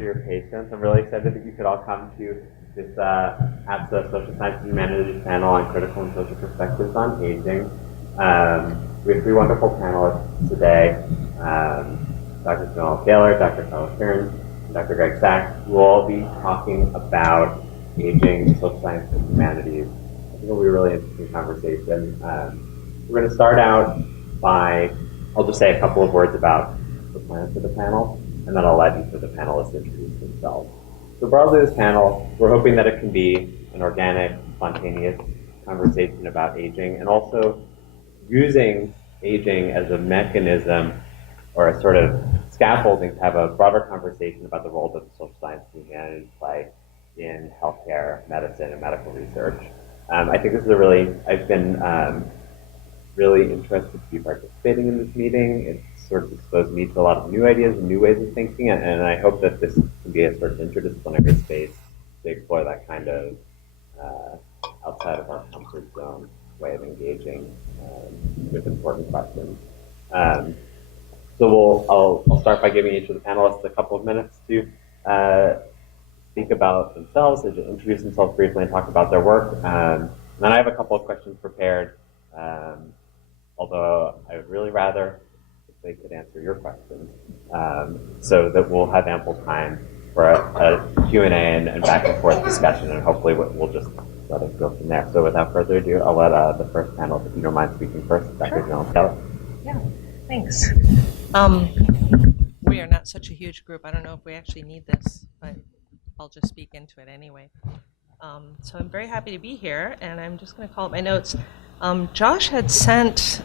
for your patience. I'm really excited that you could all come to this APSA Social Science and Humanities panel on critical and social perspectives on aging. We have three wonderful panelists today, Dr. Michael Saylor, Dr. Carla Keirns, and Dr. Greg Sachs, who will all be talking about aging, social science, and humanities. I think it'll be a really interesting conversation. We're going to start out by, I'll just say a couple of words about the plan for the panel, and then I'll let each of the panelists introduce themselves. So broadly, this panel, we're hoping that it can be an organic, spontaneous conversation about aging, and also using aging as a mechanism or a sort of scaffolding to have a broader conversation about the role that the social science and humanities play in healthcare, medicine, and medical research. I think this is I've been really interested to be participating in this meeting. It's sort of exposed me to a lot of new ideas and new ways of thinking, and I hope that this can be a sort of interdisciplinary space to explore that kind of outside of our comfort zone way of engaging with important questions. So I'll start by giving each of the panelists a couple of minutes to speak about themselves, to introduce themselves briefly and talk about their work. And then I have a couple of questions prepared, although I would really rather if they could answer your questions, so that we'll have ample time for a Q&A and back and forth discussion, and hopefully we'll just let it go from there. So without further ado, I'll let the first panelist, if you don't mind speaking first, Dr. Janelle. Sure. Yeah, thanks. We are not such a huge group. I don't know if we actually need this, but I'll just speak into it anyway. So I'm very happy to be here, and I'm just going to call up my notes. Josh had sent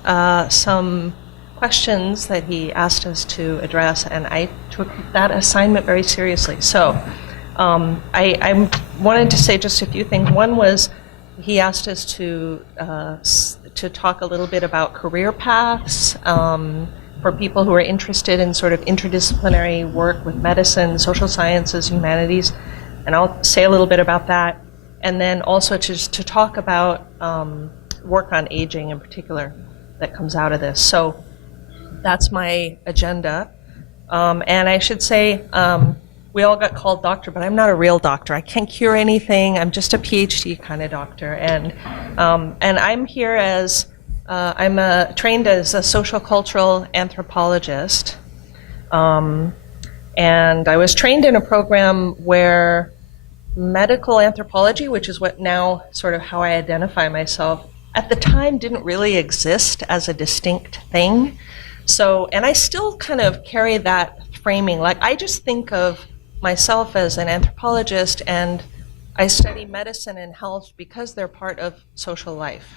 some questions that he asked us to address, and I took that assignment very seriously. So I wanted to say just a few things. One was he asked us to talk a little bit about career paths for people who are interested in sort of interdisciplinary work with medicine, social sciences, humanities, and I'll say a little bit about that. And then also to talk about work on aging in particular that comes out of this. So that's my agenda. And I should say, we all got called doctor, but I'm not a real doctor. I can't cure anything. I'm just a PhD kind of doctor. And I'm here as, I'm trained as a social cultural anthropologist. And I was trained in a program where medical anthropology, which is what now sort of how I identify myself, at the time didn't really exist as a distinct thing. So, and I still kind of carry that framing. Like, I just think of myself as an anthropologist, and I study medicine and health because they're part of social life,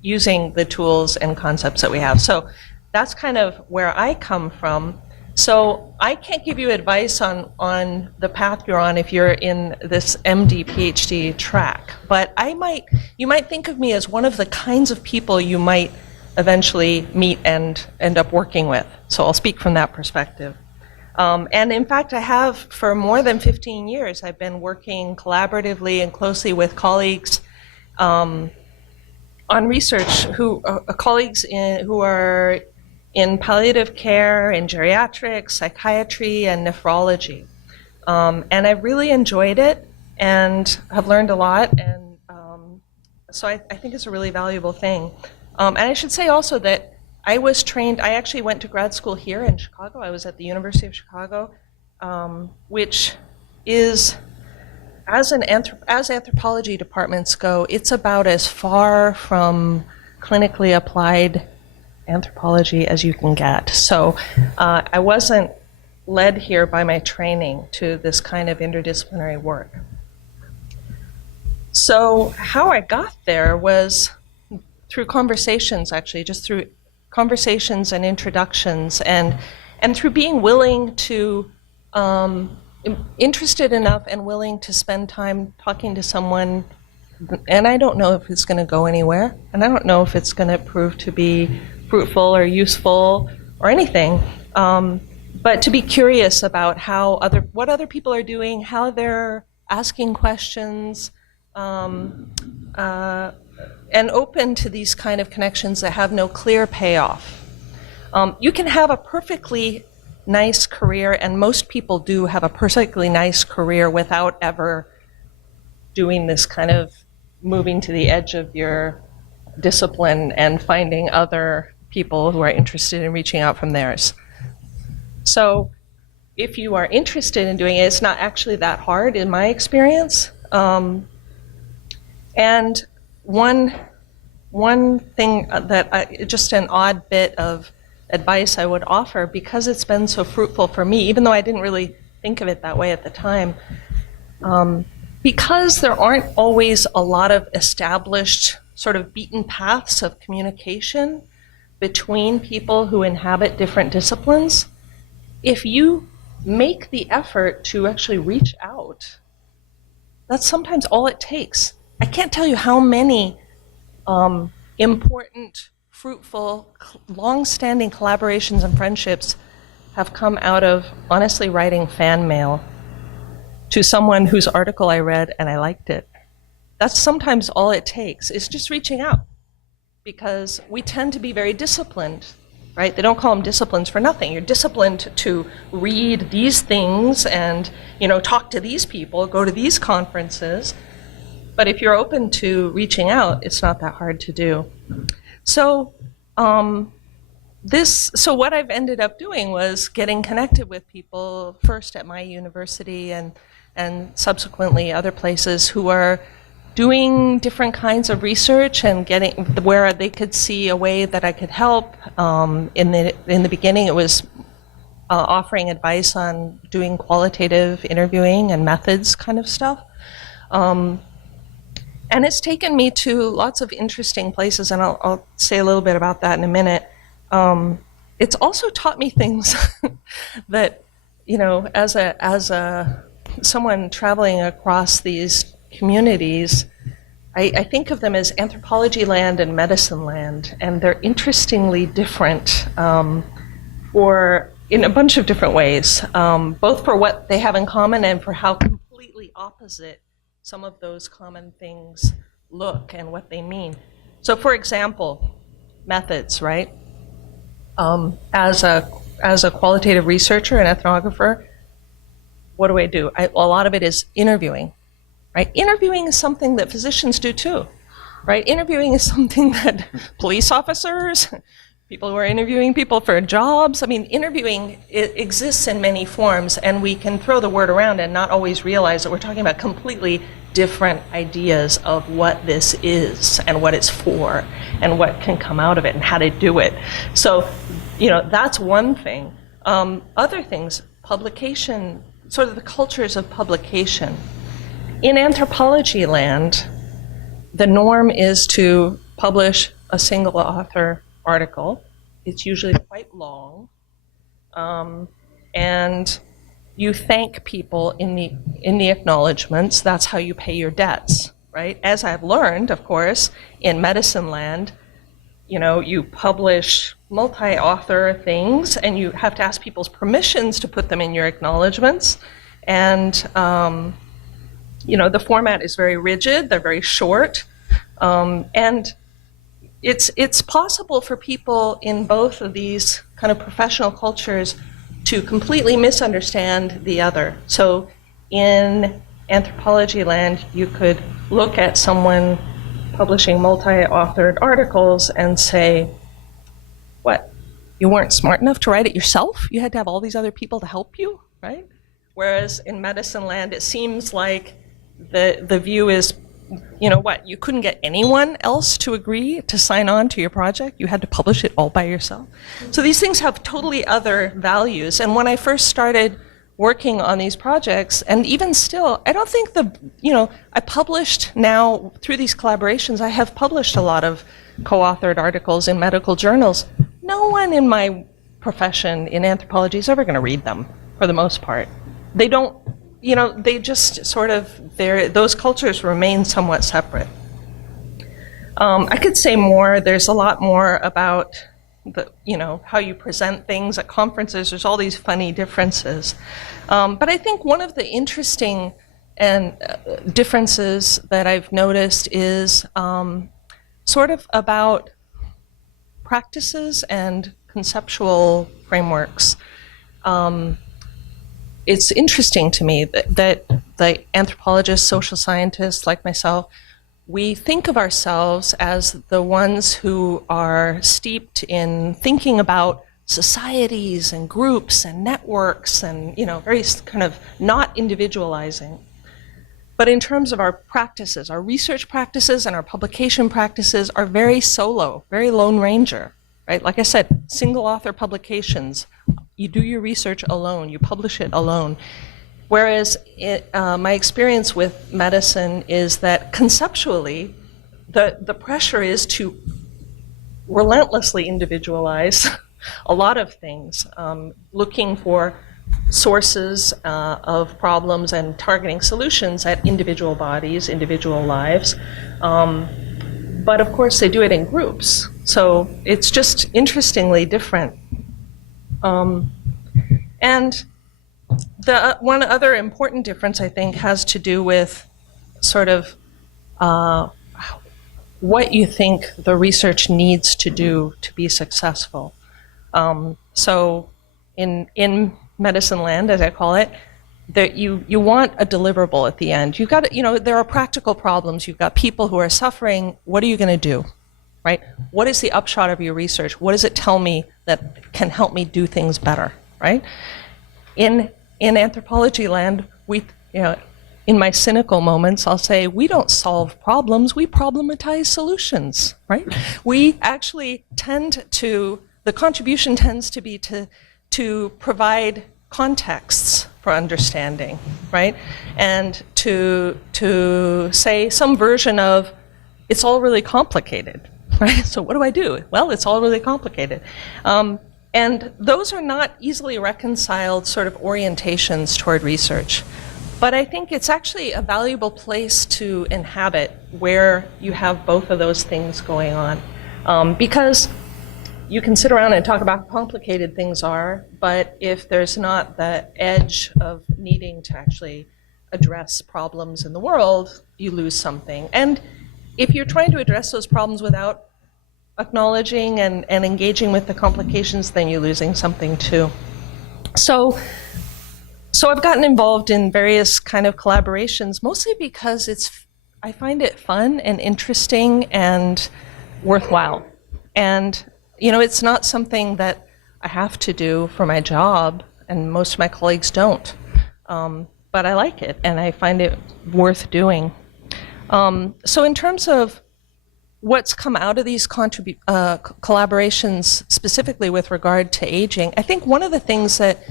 using the tools and concepts that we have. So that's kind of where I come from. So I can't give you advice on the path you're on if you're in this MD, PhD track, but you might think of me as one of the kinds of people you might eventually meet and end up working with. So I'll speak from that perspective. And in fact, I have for more than 15 years, I've been working collaboratively and closely with colleagues on research who are in palliative care, in geriatrics, psychiatry, and nephrology. And I really enjoyed it and have learned a lot. And so I think it's a really valuable thing. And I should say also that I actually went to grad school here in Chicago. I was at the University of Chicago, which is, as anthropology departments go, it's about as far from clinically applied anthropology as you can get. So I wasn't led here by my training to this kind of interdisciplinary work. So how I got there was through conversations, actually, just through conversations and introductions, and through being willing to, interested enough and willing to spend time talking to someone. And I don't know if it's going to go anywhere, and I don't know if it's going to prove to be fruitful or useful or anything, but to be curious about what other people are doing, how they're asking questions, and open to these kind of connections that have no clear payoff. You can have a perfectly nice career, and most people do have a perfectly nice career without ever doing this kind of moving to the edge of your discipline and finding other people who are interested in reaching out from theirs. So if you are interested in doing it, it's not actually that hard in my experience. And one thing that just an odd bit of advice I would offer, because it's been so fruitful for me, even though I didn't really think of it that way at the time, because there aren't always a lot of established sort of beaten paths of communication between people who inhabit different disciplines, if you make the effort to actually reach out, that's sometimes all it takes. I can't tell you how many important, fruitful, long-standing collaborations and friendships have come out of honestly writing fan mail to someone whose article I read and I liked it. That's sometimes all it takes, is just reaching out, because we tend to be very disciplined, right? They don't call them disciplines for nothing. You're disciplined to read these things and, talk to these people, go to these conferences. But if you're open to reaching out, it's not that hard to do. So what I've ended up doing was getting connected with people, first at my university and subsequently other places, who are doing different kinds of research and getting where they could see a way that I could help. In the beginning, it was offering advice on doing qualitative interviewing and methods kind of stuff. And it's taken me to lots of interesting places, and I'll say a little bit about that in a minute. It's also taught me things that, as someone traveling across these communities, I think of them as anthropology land and medicine land, and they're interestingly different in a bunch of different ways, both for what they have in common and for how completely opposite some of those common things look and what they mean. So for example, methods, right? As a qualitative researcher and ethnographer, what do? A lot of it is interviewing, right? Interviewing is something that physicians do too, right? Interviewing is something that police officers, people who are interviewing people for jobs, interviewing exists in many forms, and we can throw the word around and not always realize that we're talking about completely different ideas of what this is and what it's for and what can come out of it and how to do it. So, that's one thing. Other things, publication, sort of the cultures of publication. In anthropology land, the norm is to publish a single author article. It's usually quite long, and you thank people in the acknowledgments. That's how you pay your debts, right? As I've learned, of course, in medicine land, you publish multi-author things, and you have to ask people's permissions to put them in your acknowledgments, and the format is very rigid. They're very short, and it's possible for people in both of these kind of professional cultures to completely misunderstand the other. So in anthropology land, you could look at someone publishing multi-authored articles and say, what, you weren't smart enough to write it yourself? You had to have all these other people to help you, right? Whereas in medicine land, it seems like the view is, you couldn't get anyone else to agree to sign on to your project. You had to publish it all by yourself. So these things have totally other values. And when I first started working on these projects, and even still, I don't think I published now, through these collaborations, I have published a lot of co-authored articles in medical journals. No one in my profession in anthropology is ever going to read them, for the most part. They don't, they just sort of, those cultures remain somewhat separate. I could say more. There's a lot more about how you present things at conferences. There's all these funny differences. But I think one of the interesting differences that I've noticed is sort of about practices and conceptual frameworks. it's interesting to me that the anthropologists, social scientists like myself, we think of ourselves as the ones who are steeped in thinking about societies and groups and networks and, very kind of not individualizing. But in terms of our practices, our research practices and our publication practices are very solo, very Lone Ranger, right? Like I said, single author publications. You do your research alone, you publish it alone. Whereas my experience with medicine is that conceptually, the pressure is to relentlessly individualize a lot of things, looking for sources of problems and targeting solutions at individual bodies, individual lives. But of course, they do it in groups. So it's just interestingly different. And the one other important difference, I think, has to do with sort of what you think the research needs to do to be successful. So in medicine land, as I call it, that you want a deliverable at the end. You've got to, there are practical problems. You've got people who are suffering. What are you going to do, right? What is the upshot of your research? What does it tell me that can help me do things better, right? In anthropology land, in my cynical moments, I'll say, we don't solve problems, we problematize solutions, right? We actually the contribution tends to be to provide contexts for understanding, right? And to say some version of, it's all really complicated, right? So what do I do? Well, it's all really complicated. And those are not easily reconciled sort of orientations toward research. But I think it's actually a valuable place to inhabit where you have both of those things going on. Because you can sit around and talk about how complicated things are, but if there's not the edge of needing to actually address problems in the world, you lose something. And if you're trying to address those problems without acknowledging and engaging with the complications, then you're losing something too. So I've gotten involved in various kind of collaborations, mostly because I find it fun and interesting and worthwhile. And it's not something that I have to do for my job, and most of my colleagues don't. But I like it, and I find it worth doing. So in terms of what's come out of these collaborations, specifically with regard to aging, I think one of the things that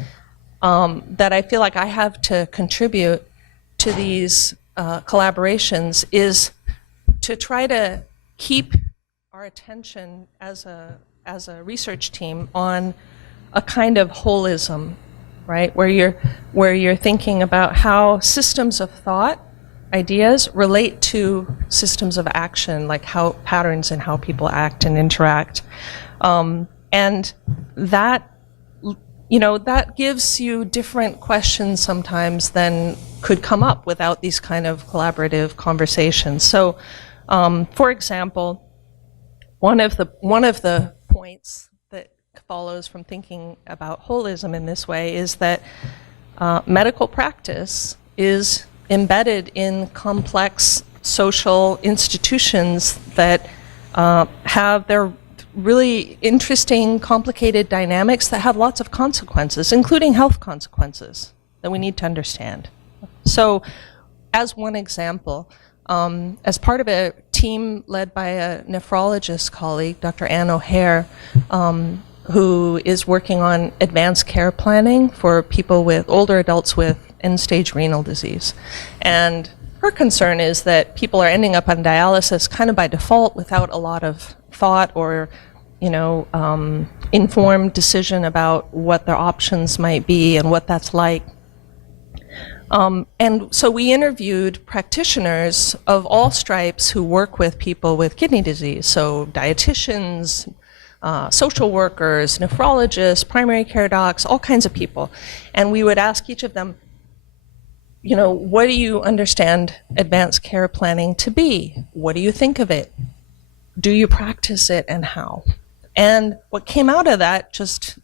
I feel like I have to contribute to these collaborations is to try to keep our attention as a research team on a kind of holism, right? Where you're thinking about how systems of thought, ideas relate to systems of action, like how patterns in how people act and interact. And that gives you different questions sometimes than could come up without these kind of collaborative conversations. So, for example, one of the points that follows from thinking about holism in this way is that medical practice is embedded in complex social institutions that have their really interesting, complicated dynamics that have lots of consequences, including health consequences that we need to understand. So, as one example, as part of a team led by a nephrologist colleague, Dr. Ann O'Hare, who is working on advanced care planning for older adults with end-stage renal disease. And her concern is that people are ending up on dialysis kind of by default without a lot of thought or informed decision about what their options might be and what that's like. And so we interviewed practitioners of all stripes who work with people with kidney disease, so dietitians, social workers, nephrologists, primary care docs, all kinds of people. And we would ask each of them, what do you understand advanced care planning to be? What do you think of it? Do you practice it, and how? And what came out of that, just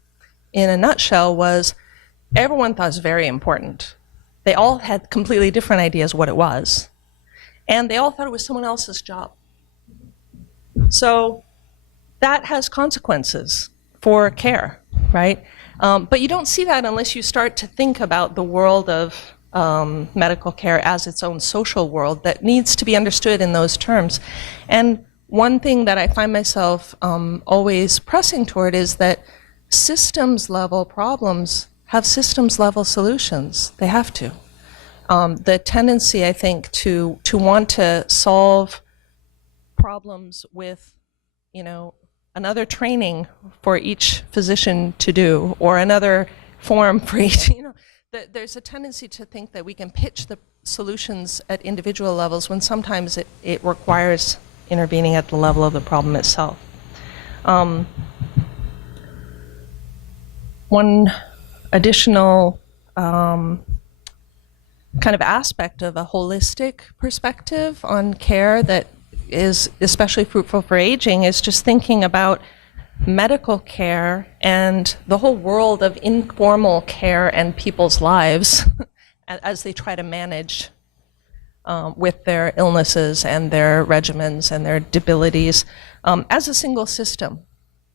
in a nutshell, was everyone thought it was very important. They all had completely different ideas what it was. And they all thought it was someone else's job. So that has consequences for care, right? But you don't see that unless you start to think about the world of medical care as its own social world that needs to be understood in those terms. And one thing that I find myself always pressing toward is that systems level problems have systems level solutions. They have to. The tendency, I think, to want to solve problems with, another training for each physician to do, or another form for each, there's a tendency to think that we can pitch the solutions at individual levels when sometimes it requires intervening at the level of the problem itself. One additional kind of aspect of a holistic perspective on care that is especially fruitful for aging is just thinking about medical care and the whole world of informal care and people's lives as they try to manage with their illnesses and their regimens and their debilities as a single system,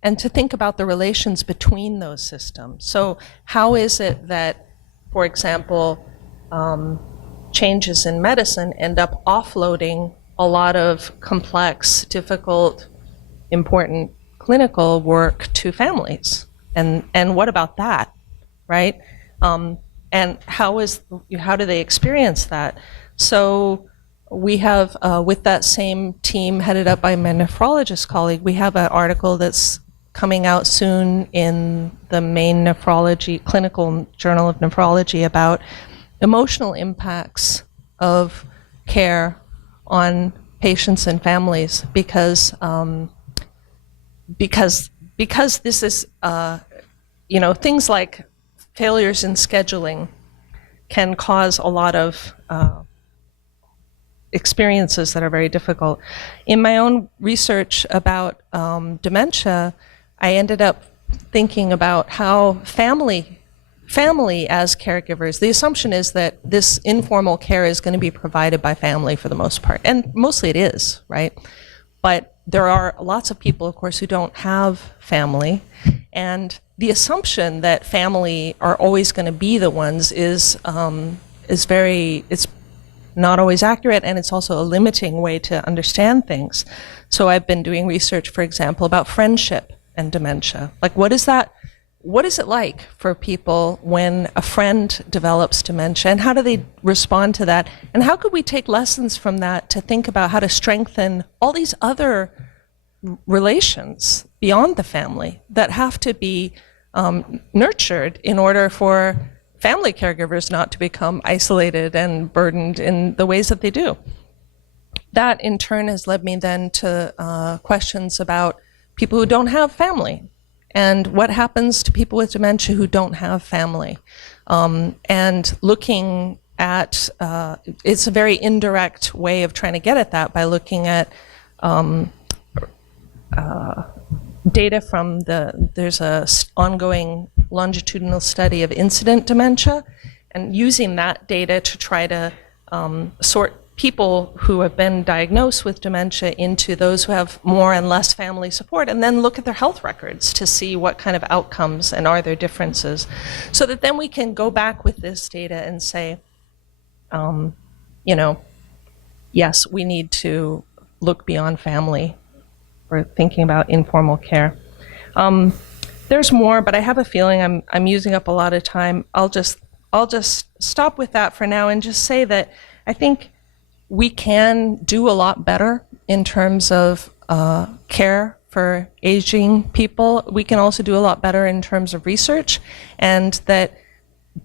and to think about the relations between those systems. So how is it that, for example, changes in medicine end up offloading a lot of complex, difficult, important clinical work to families? And what about that, right? And how do they experience that? So we have, with that same team headed up by my nephrologist colleague, we have an article that's coming out soon in the main nephrology, clinical journal of nephrology, about emotional impacts of care on patients and families, because this is, things like failures in scheduling can cause a lot of experiences that are very difficult. In my own research about dementia, I ended up thinking about how family as caregivers, the assumption is that this informal care is going to be provided by family for the most part, and mostly it is, right? But there are lots of people, of course, who don't have family, and the assumption that family are always going to be the ones is it's not always accurate, and it's also a limiting way to understand things. So I've been doing research, for example, about friendship and dementia. Like, what is it like for people when a friend develops dementia, and how do they respond to that? And how could we take lessons from that to think about how to strengthen all these other relations beyond the family that have to be nurtured in order for family caregivers not to become isolated and burdened in the ways that they do? That in turn has led me then to questions about people who don't have family, and what happens to people with dementia who don't have family. And looking at, it's a very indirect way of trying to get at that by looking at data from there's a ongoing longitudinal study of incident dementia, and using that data to try to sort people who have been diagnosed with dementia into those who have more and less family support, and then look at their health records to see what kind of outcomes and are there differences, so that then we can go back with this data and say, yes, we need to look beyond family. We're thinking about informal care. There's more, but I have a feeling I'm using up a lot of time. I'll just stop with that for now and just say that I think we can do a lot better in terms of care for aging people. We can also do a lot better in terms of research, and that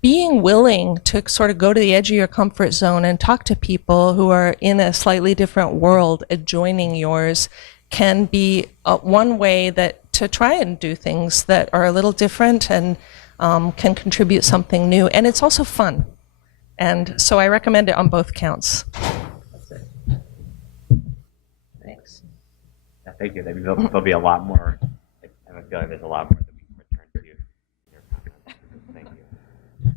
being willing to sort of go to the edge of your comfort zone and talk to people who are in a slightly different world adjoining yours can be one way that to try and do things that are a little different and can contribute something new. And it's also fun. And so I recommend it on both counts. Thanks. Yeah, thank you. There'll be a lot more. I feel like there's a lot more that we can return to in your comments. Thank you.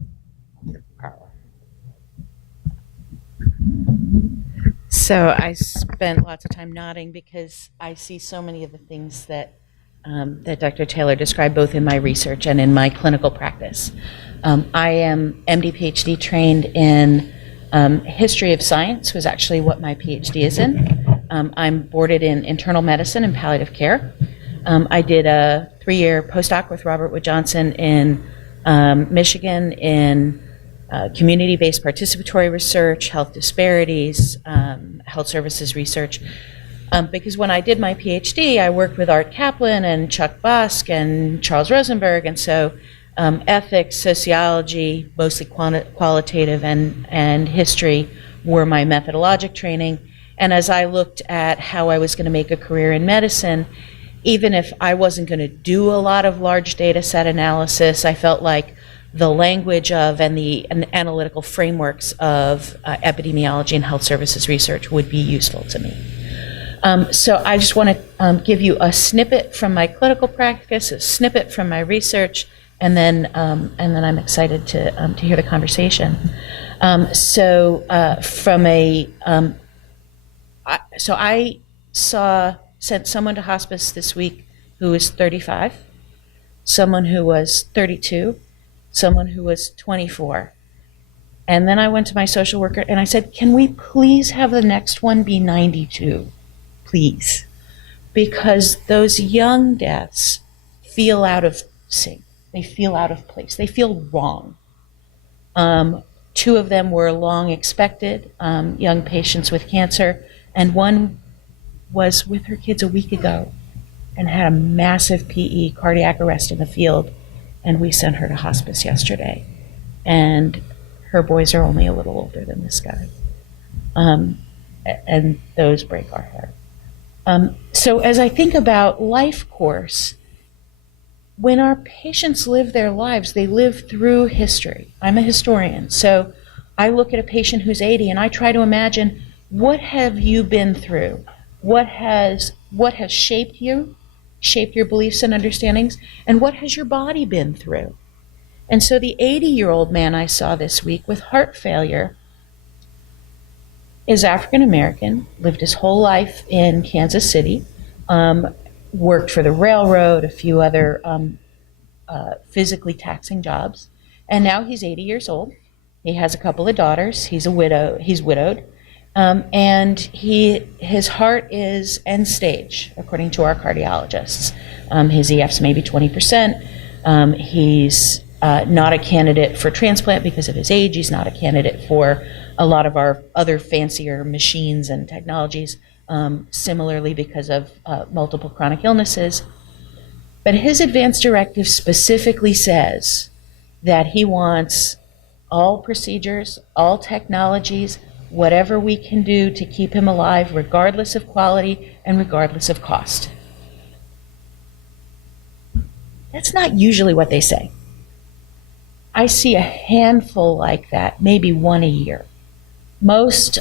So I spent lots of time nodding because I see so many of the things that that Dr. Taylor described both in my research and in my clinical practice. I am MD PhD trained in history of science, was actually what my PhD is in. I'm boarded in internal medicine and palliative care. I did a 3-year postdoc with Robert Wood Johnson in Michigan in community-based participatory research, health disparities, health services research. Because when I did my PhD, I worked with Art Kaplan and Chuck Busk and Charles Rosenberg, and so ethics, sociology, mostly qualitative, and history were my methodologic training. And as I looked at how I was going to make a career in medicine, even if I wasn't going to do a lot of large data set analysis, I felt like the language of and the analytical frameworks of epidemiology and health services research would be useful to me. So I just want to give you a snippet from my clinical practice, a snippet from my research, and then I'm excited to hear the conversation. So I sent someone to hospice this week who was 35, someone who was 32, someone who was 24. And then I went to my social worker and I said, can we please have the next one be 92? Please. Because those young deaths feel out of sync. They feel out of place. They feel wrong. 2 of them were long expected, young patients with cancer, and one was with her kids a week ago and had a massive PE, cardiac arrest in the field, and we sent her to hospice yesterday. And her boys are only a little older than this guy. And those break our heart. So as I think about life course, when our patients live their lives, they live through history. I'm a historian, so I look at a patient who's 80 and I try to imagine, what have you been through? What has shaped you, shaped your beliefs and understandings, and what has your body been through? And so the 80-year-old man I saw this week with heart failure is African American, lived his whole life in Kansas City, worked for the railroad, a few other physically taxing jobs, and now he's 80 years old. He has a couple of daughters. He's widowed, and his heart is end stage, according to our cardiologists. His EF's maybe 20%. He's not a candidate for transplant because of his age. He's not a candidate for a lot of our other fancier machines and technologies, similarly because of multiple chronic illnesses. But his advance directive specifically says that he wants all procedures, all technologies, whatever we can do to keep him alive, regardless of quality and regardless of cost. That's not usually what they say. I see a handful like that, maybe one a year. Most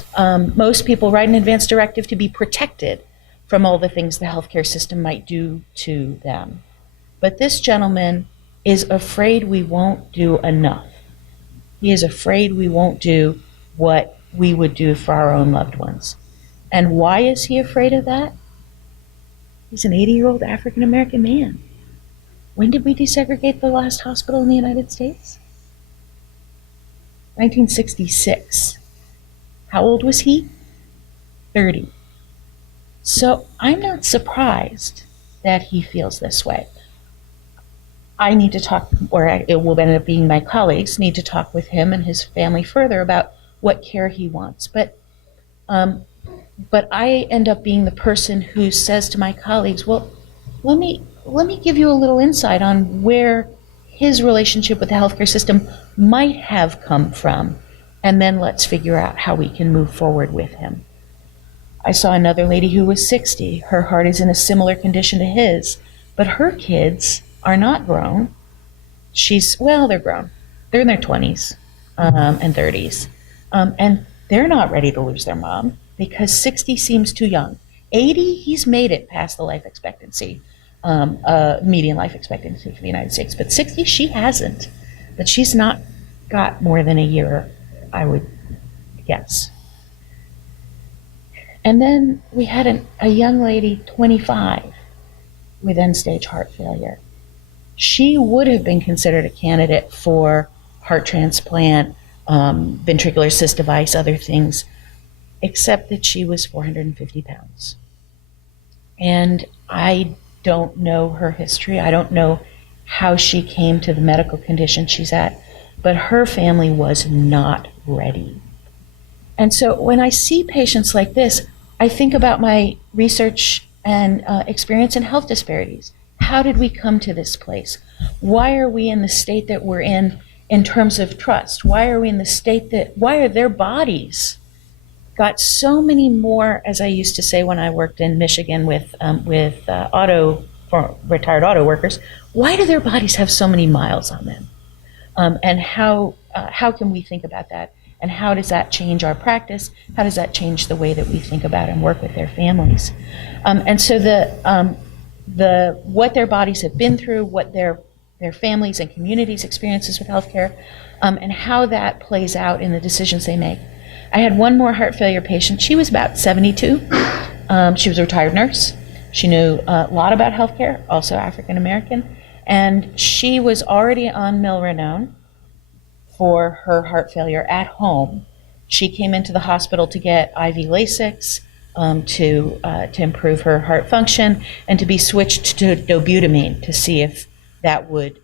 people write an advance directive to be protected from all the things the healthcare system might do to them. But this gentleman is afraid we won't do enough. He is afraid we won't do what we would do for our own loved ones. And why is he afraid of that? He's an 80-year-old African American man. When did we desegregate the last hospital in the United States? 1966. How old was he? 30. So I'm not surprised that he feels this way. I need to talk, or it will end up being my colleagues, need to talk with him and his family further about what care he wants. But I end up being the person who says to my colleagues, well, let me give you a little insight on where his relationship with the healthcare system might have come from, and then let's figure out how we can move forward with him. I saw another lady who was 60. Her heart is in a similar condition to his, but her kids are not grown. They're grown. They're in their 20s and 30s. And they're not ready to lose their mom because 60 seems too young. 80, he's made it past the life expectancy, median life expectancy for the United States. But 60, she hasn't. But she's not got more than a year, I would guess. And then we had a young lady, 25, with end-stage heart failure. She would have been considered a candidate for heart transplant, ventricular assist device, other things, except that she was 450 pounds. And I don't know her history. I don't know how she came to the medical condition she's at, but her family was not ready. And so when I see patients like this, I think about my research and experience in health disparities. How did we come to this place? Why are we in the state that we're in terms of trust? Why are we in the state why are their bodies got so many more, as I used to say when I worked in Michigan with retired auto workers, why do their bodies have so many miles on them? And how can we think about that? And how does that change our practice? How does that change the way that we think about and work with their families? And so what their bodies have been through, what their families and communities' experiences with healthcare, and how that plays out in the decisions they make. I had one more heart failure patient. She was about 72. She was a retired nurse. She knew a lot about healthcare, also African American, and she was already on milrinone for her heart failure at home. She came into the hospital to get IV Lasix to improve her heart function and to be switched to dobutamine to see if that would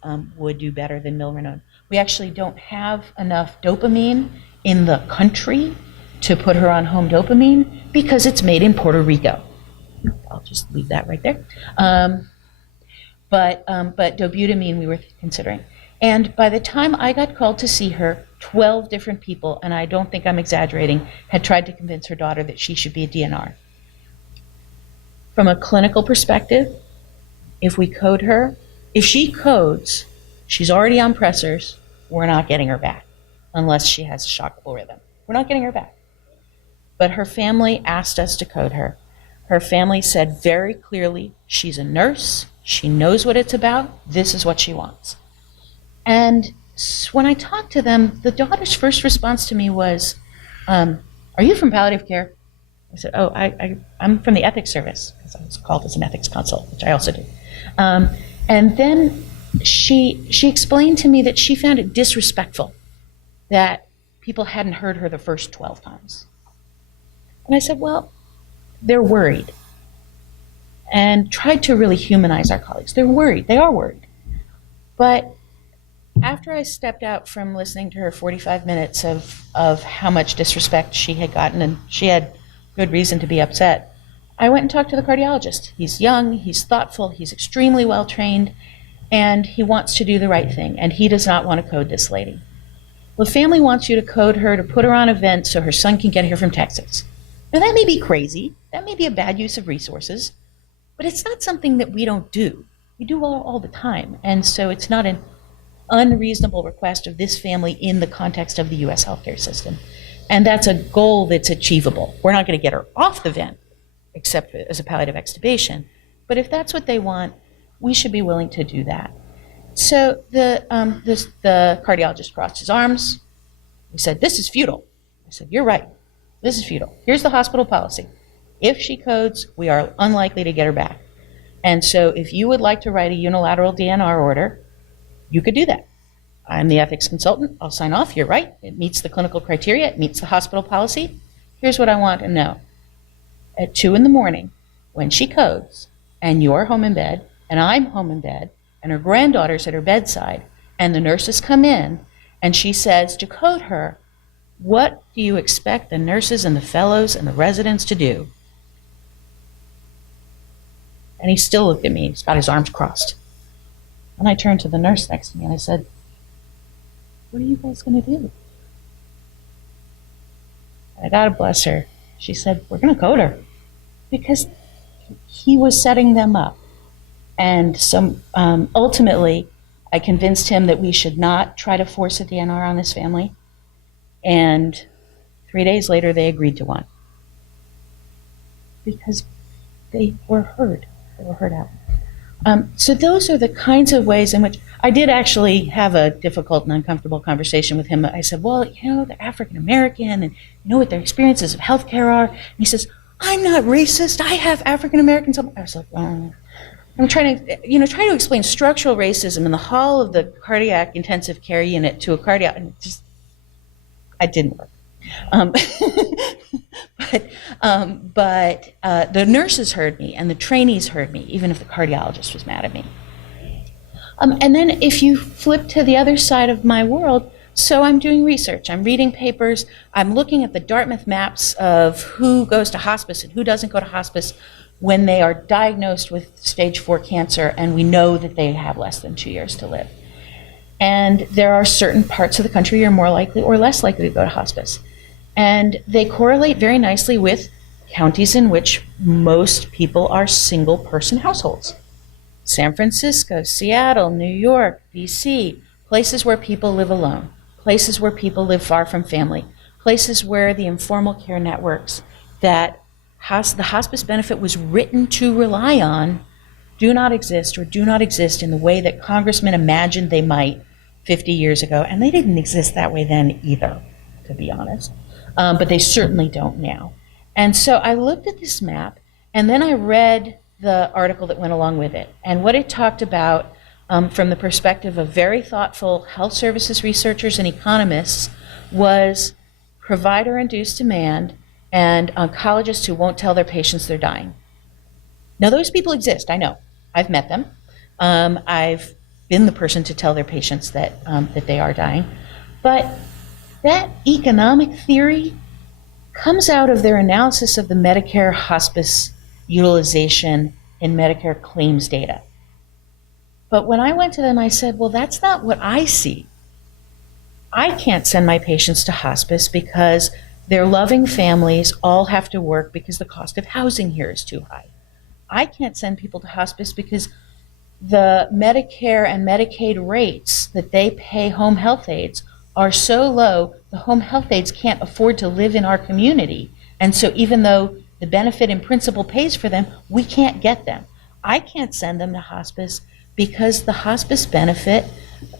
do better than milrinone. We actually don't have enough dopamine in the country to put her on home dopamine because it's made in Puerto Rico. I'll just leave that right there. But dobutamine we were considering. And by the time I got called to see her, 12 different people, and I don't think I'm exaggerating, had tried to convince her daughter that she should be a DNR. From a clinical perspective, if we code her, if she codes, she's already on pressors, we're not getting her back unless she has a shockable rhythm. We're not getting her back. But her family asked us to code her. Her family said very clearly, she's a nurse, she knows what it's about, this is what she wants. And when I talked to them, the daughter's first response to me was, are you from palliative care? I said, oh, I'm from the ethics service, because I was called as an ethics consult, which I also do. And then she explained to me that she found it disrespectful that people hadn't heard her the first 12 times. And I said, well, they're worried. And tried to really humanize our colleagues. They're worried, they are worried. But after I stepped out from listening to her 45 minutes of how much disrespect she had gotten, and she had good reason to be upset, I went and talked to the cardiologist. He's young, he's thoughtful, he's extremely well trained, and he wants to do the right thing, and he does not want to code this lady. Well, the family wants you to code her to put her on a vent so her son can get here from Texas. Now that may be crazy, that may be a bad use of resources, but it's not something that we don't do. We do all the time, and so it's not an unreasonable request of this family in the context of the US healthcare system. And that's a goal that's achievable. We're not going to get her off the vent, except as a palliative extubation. But if that's what they want, we should be willing to do that. So the cardiologist crossed his arms. He said, this is futile. I said, you're right. This is futile. Here's the hospital policy. If she codes, we are unlikely to get her back. And so if you would like to write a unilateral DNR order, you could do that. I'm the ethics consultant. I'll sign off. You're right. It meets the clinical criteria. It meets the hospital policy. Here's what I want to know. At 2 a.m, when she codes, and you're home in bed, and I'm home in bed, and her granddaughter's at her bedside, and the nurses come in, and she says to code her, what do you expect the nurses and the fellows and the residents to do? And he still looked at me. He's got his arms crossed. And I turned to the nurse next to me and I said, what are you guys going to do? And I gotta bless her. She said, we're going to code her. Because he was setting them up. And so ultimately, I convinced him that we should not try to force a DNR on this family. And 3 days later, they agreed to one. Because they were heard. They were heard out. So those are the kinds of ways in which I did actually have a difficult and uncomfortable conversation with him. I said, well, they're African American, and you know what their experiences of healthcare are. And he says, I'm not racist. I have African Americans. I was like, oh. I'm trying to explain structural racism in the hall of the cardiac intensive care unit to a cardiac, and it didn't work. But the nurses heard me and the trainees heard me, even if the cardiologist was mad at me. And then if you flip to the other side of my world, so I'm doing research, I'm reading papers, I'm looking at the Dartmouth maps of who goes to hospice and who doesn't go to hospice when they are diagnosed with stage 4 cancer and we know that they have less than 2 years to live. And there are certain parts of the country you're more likely or less likely to go to hospice. And they correlate very nicely with counties in which most people are single person households. San Francisco, Seattle, New York, DC, places where people live alone, places where people live far from family, places where the informal care networks that the hospice benefit was written to rely on do not exist or do not exist in the way that congressmen imagined they might 50 years ago. And they didn't exist that way then either, to be honest. But they certainly don't now. And so I looked at this map, and then I read the article that went along with it. And what it talked about from the perspective of very thoughtful health services researchers and economists was provider-induced demand and oncologists who won't tell their patients they're dying. Now, those people exist, I know. I've met them. I've been the person to tell their patients that they are dying. But that economic theory comes out of their analysis of the Medicare hospice utilization in Medicare claims data. But when I went to them, I said, well, that's not what I see. I can't send my patients to hospice because their loving families all have to work because the cost of housing here is too high. I can't send people to hospice because the Medicare and Medicaid rates that they pay home health aides are so low, the home health aides can't afford to live in our community. And so even though the benefit in principle pays for them, we can't get them. I can't send them to hospice because the hospice benefit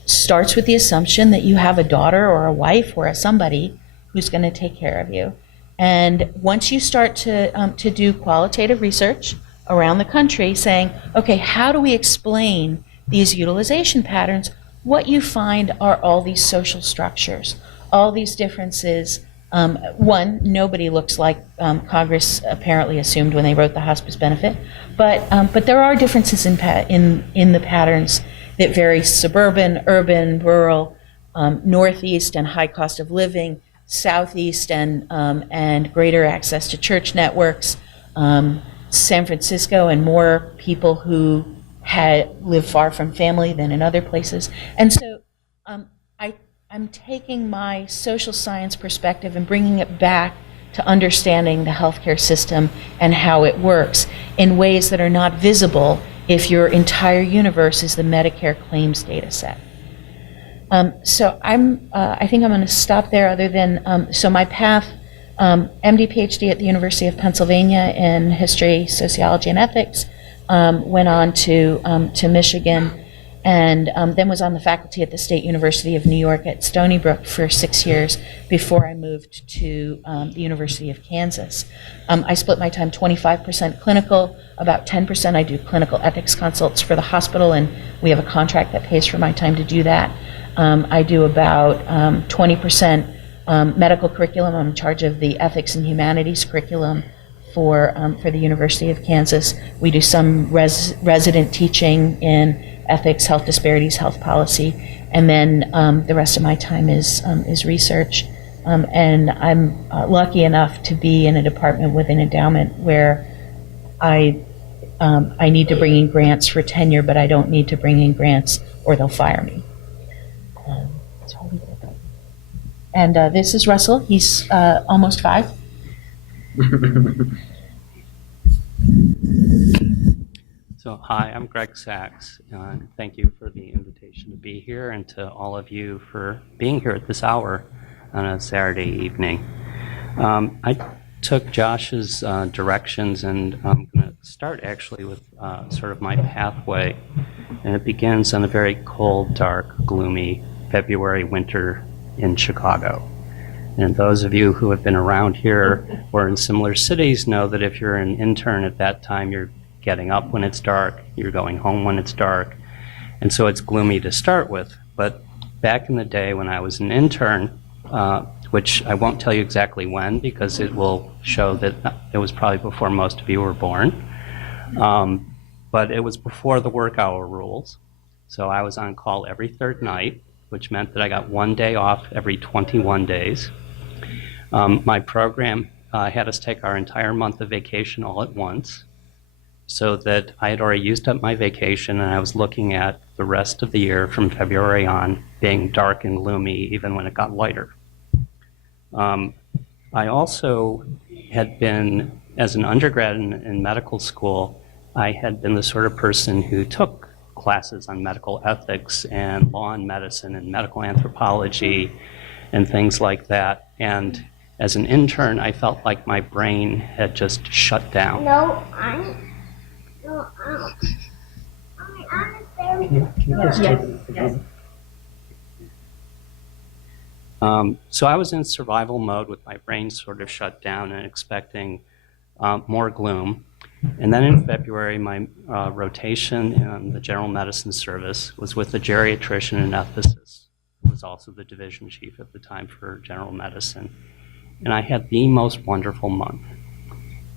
starts with the assumption that you have a daughter or a wife or somebody who's going to take care of you. And once you start to do qualitative research around the country saying, okay, how do we explain these utilization patterns? What you find are all these social structures, all these differences. One, nobody looks like Congress apparently assumed when they wrote the hospice benefit, but there are differences in the patterns that vary: suburban, urban, rural, northeast and high cost of living, southeast and greater access to church networks, San Francisco and more people who live far from family than in other places. And so I'm taking my social science perspective and bringing it back to understanding the healthcare system and how it works in ways that are not visible if your entire universe is the Medicare claims data set. So I think I'm going to stop there, other than, so my path, MD, PhD at the University of Pennsylvania in history, sociology, and ethics, went on to Michigan, and then was on the faculty at the State University of New York at Stony Brook for 6 years before I moved to the University of Kansas. I split my time 25% clinical, about 10% I do clinical ethics consults for the hospital, and we have a contract that pays for my time to do that. I do about 20% medical curriculum. I'm in charge of the ethics and humanities curriculum for the University of Kansas. We do some resident teaching in ethics, health disparities, health policy, and then the rest of my time is research. And I'm lucky enough to be in a department with an endowment where I need to bring in grants for tenure, but I don't need to bring in grants or they'll fire me. So I'll leave it at that. And this is Russell. He's almost 5. So, hi, I'm Greg Sachs. Thank you for the invitation to be here, and to all of you for being here at this hour on a Saturday evening. I took Josh's directions, and I'm going to start actually with sort of my pathway, and it begins on a very cold, dark, gloomy February winter in Chicago. And those of you who have been around here or in similar cities know that if you're an intern at that time, you're getting up when it's dark, you're going home when it's dark, and so it's gloomy to start with. But back in the day when I was an intern, which I won't tell you exactly when because it will show that it was probably before most of you were born, but it was before the work hour rules. So I was on call every third night, which meant that I got 1 day off every 21 days. My program had us take our entire month of vacation all at once, so that I had already used up my vacation and I was looking at the rest of the year from February on being dark and gloomy even when it got lighter. I also had been, as an undergrad in medical school, I had been the sort of person who took classes on medical ethics and law and medicine and medical anthropology and things like that. And as an intern, I felt like my brain had just shut down. So I was in survival mode with my brain sort of shut down and expecting more gloom. And then in February, my rotation in the general medicine service was with a geriatrician and ethicist, who was also the division chief at the time for general medicine. And I had the most wonderful month.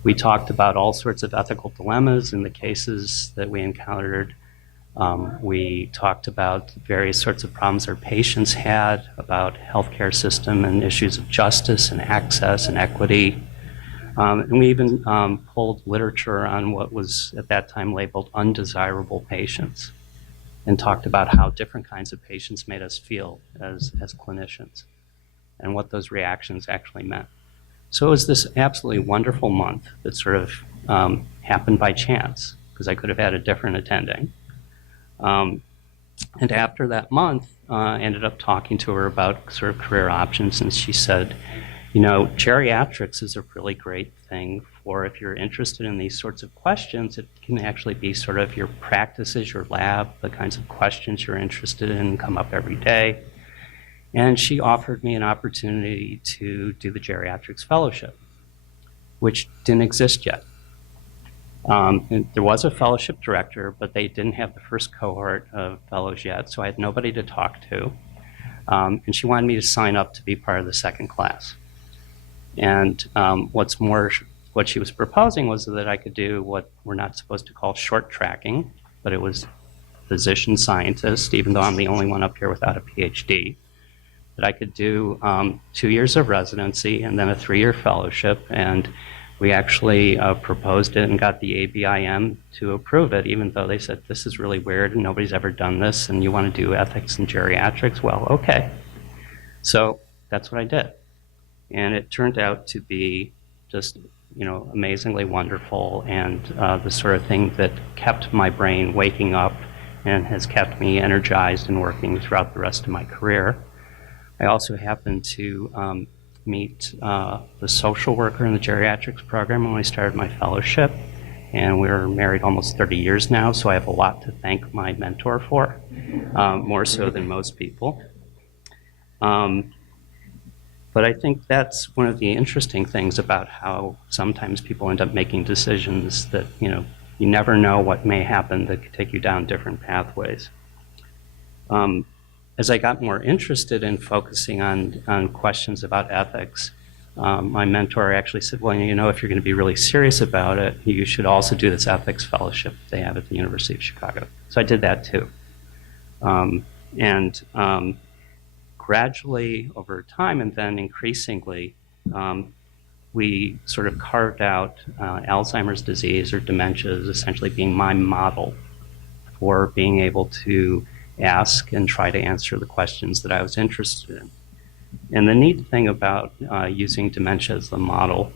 We talked about all sorts of ethical dilemmas in the cases that we encountered. We talked about various sorts of problems our patients had, about healthcare system and issues of justice and access and equity. And we even pulled literature on what was at that time labeled undesirable patients and talked about how different kinds of patients made us feel as clinicians and what those reactions actually meant. So it was this absolutely wonderful month that sort of happened by chance because I could have had a different attending. And after that month, I ended up talking to her about sort of career options, and she said, you know, geriatrics is a really great thing for if you're interested in these sorts of questions. It can actually be sort of your practices, your lab, the kinds of questions you're interested in come up every day. And she offered me an opportunity to do the geriatrics fellowship, which didn't exist yet. And there was a fellowship director, but they didn't have the first cohort of fellows yet, so I had nobody to talk to. And she wanted me to sign up to be part of the second class. And what's more, what she was proposing was that I could do what we're not supposed to call short tracking, but it was physician scientist, even though I'm the only one up here without a PhD, that I could do 2 years of residency and then a 3-year fellowship. And we actually proposed it and got the ABIM to approve it, even though they said, this is really weird and nobody's ever done this and you want to do ethics and geriatrics? Well, okay. So that's what I did. And it turned out to be just, you know, amazingly wonderful and the sort of thing that kept my brain waking up and has kept me energized and working throughout the rest of my career. I also happened to meet the social worker in the geriatrics program when I started my fellowship, and we're married almost 30 years now, so I have a lot to thank my mentor for, more so than most people. But I think that's one of the interesting things about how sometimes people end up making decisions that, you know, you never know what may happen that could take you down different pathways. As I got more interested in focusing on questions about ethics, my mentor actually said, well, you know, if you're going to be really serious about it, you should also do this ethics fellowship they have at the University of Chicago. So I did that too. Gradually over time and then increasingly, we sort of carved out Alzheimer's disease or dementia as essentially being my model for being able to ask and try to answer the questions that I was interested in. And the neat thing about using dementia as the model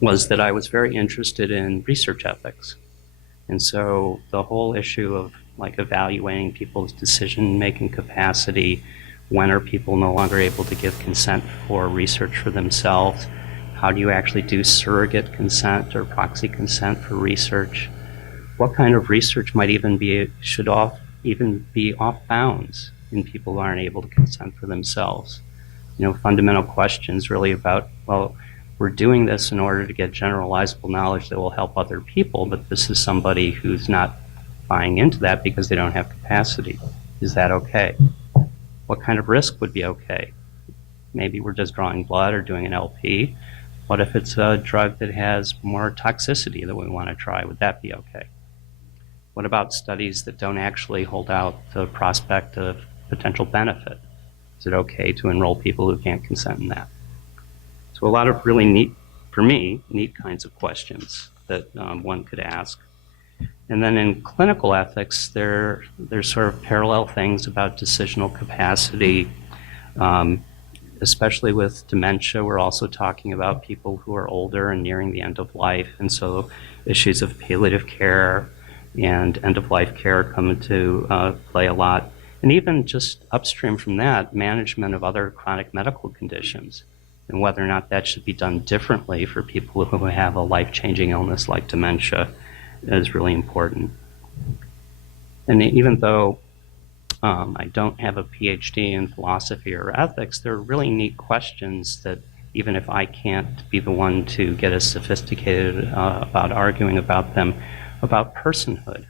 was that I was very interested in research ethics. And so the whole issue of like evaluating people's decision-making capacity, when are people no longer able to give consent for research for themselves? How do you actually do surrogate consent or proxy consent for research? What kind of research might even be off bounds in people who aren't able to consent for themselves? fundamental questions really about, well, we're doing this in order to get generalizable knowledge that will help other people, but this is somebody who's not buying into that because they don't have capacity. Is that okay? What kind of risk would be okay? Maybe we're just drawing blood or doing an LP. What if it's a drug that has more toxicity that we want to try? Would that be okay? What about studies that don't actually hold out the prospect of potential benefit? Is it okay to enroll people who can't consent in that? So a lot of really neat kinds of questions that one could ask. And then in clinical ethics, there's sort of parallel things about decisional capacity, especially with dementia. We're also talking about people who are older and nearing the end of life. And so issues of palliative care and end-of-life care come into play a lot. And even just upstream from that, management of other chronic medical conditions and whether or not that should be done differently for people who have a life-changing illness like dementia is really important. And even though I don't have a PhD in philosophy or ethics, there are really neat questions that even if I can't be the one to get as sophisticated about arguing about them, about personhood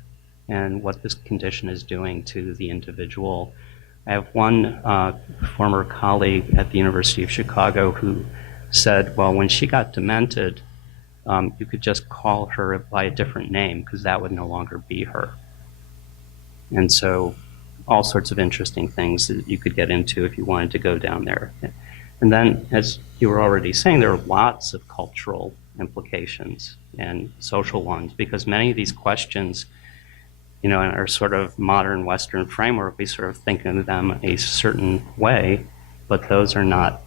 and what this condition is doing to the individual. I have one former colleague at the University of Chicago who said, well, when she got demented, you could just call her by a different name because that would no longer be her. And so all sorts of interesting things that you could get into if you wanted to go down there. And then, as you were already saying, there are lots of cultural implications and social ones, because many of these questions, in our sort of modern Western framework, we sort of think of them a certain way, but those are not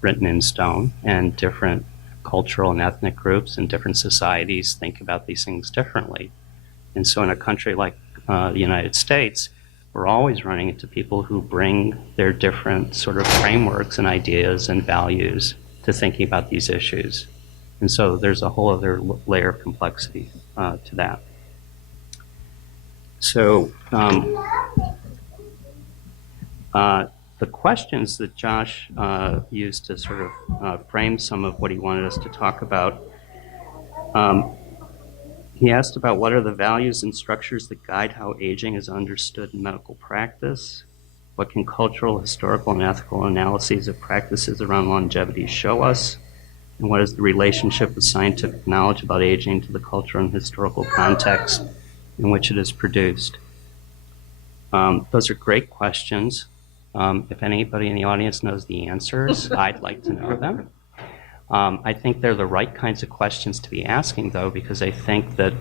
written in stone, and different cultural and ethnic groups and different societies think about these things differently. And so in a country like the United States, we're always running into people who bring their different sort of frameworks and ideas and values to thinking about these issues. And so there's a whole other layer of complexity to that. So the questions that Josh used to sort of frame some of what he wanted us to talk about, he asked about what are the values and structures that guide how aging is understood in medical practice? What can cultural, historical, and ethical analyses of practices around longevity show us? And what is the relationship of scientific knowledge about aging to the cultural and historical context in which it is produced? Those are great questions. If anybody in the audience knows the answers, I'd like to know them. I think they're the right kinds of questions to be asking, though, because I think that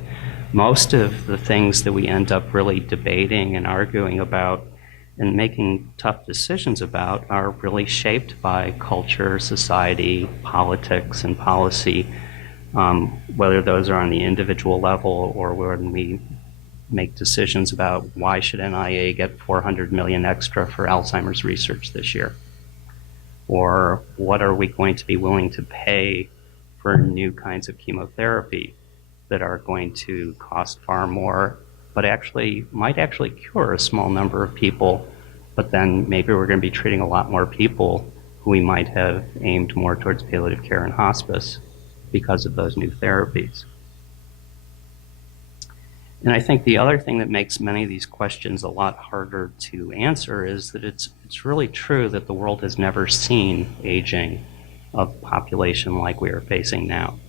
most of the things that we end up really debating and arguing about and making tough decisions about are really shaped by culture, society, politics, and policy, whether those are on the individual level or when we make decisions about why should NIA get $400 million extra for Alzheimer's research this year? Or what are we going to be willing to pay for new kinds of chemotherapy that are going to cost far more, but might actually cure a small number of people, but then maybe we're going to be treating a lot more people who we might have aimed more towards palliative care and hospice because of those new therapies. And I think the other thing that makes many of these questions a lot harder to answer is that it's really true that the world has never seen aging of population like we are facing now.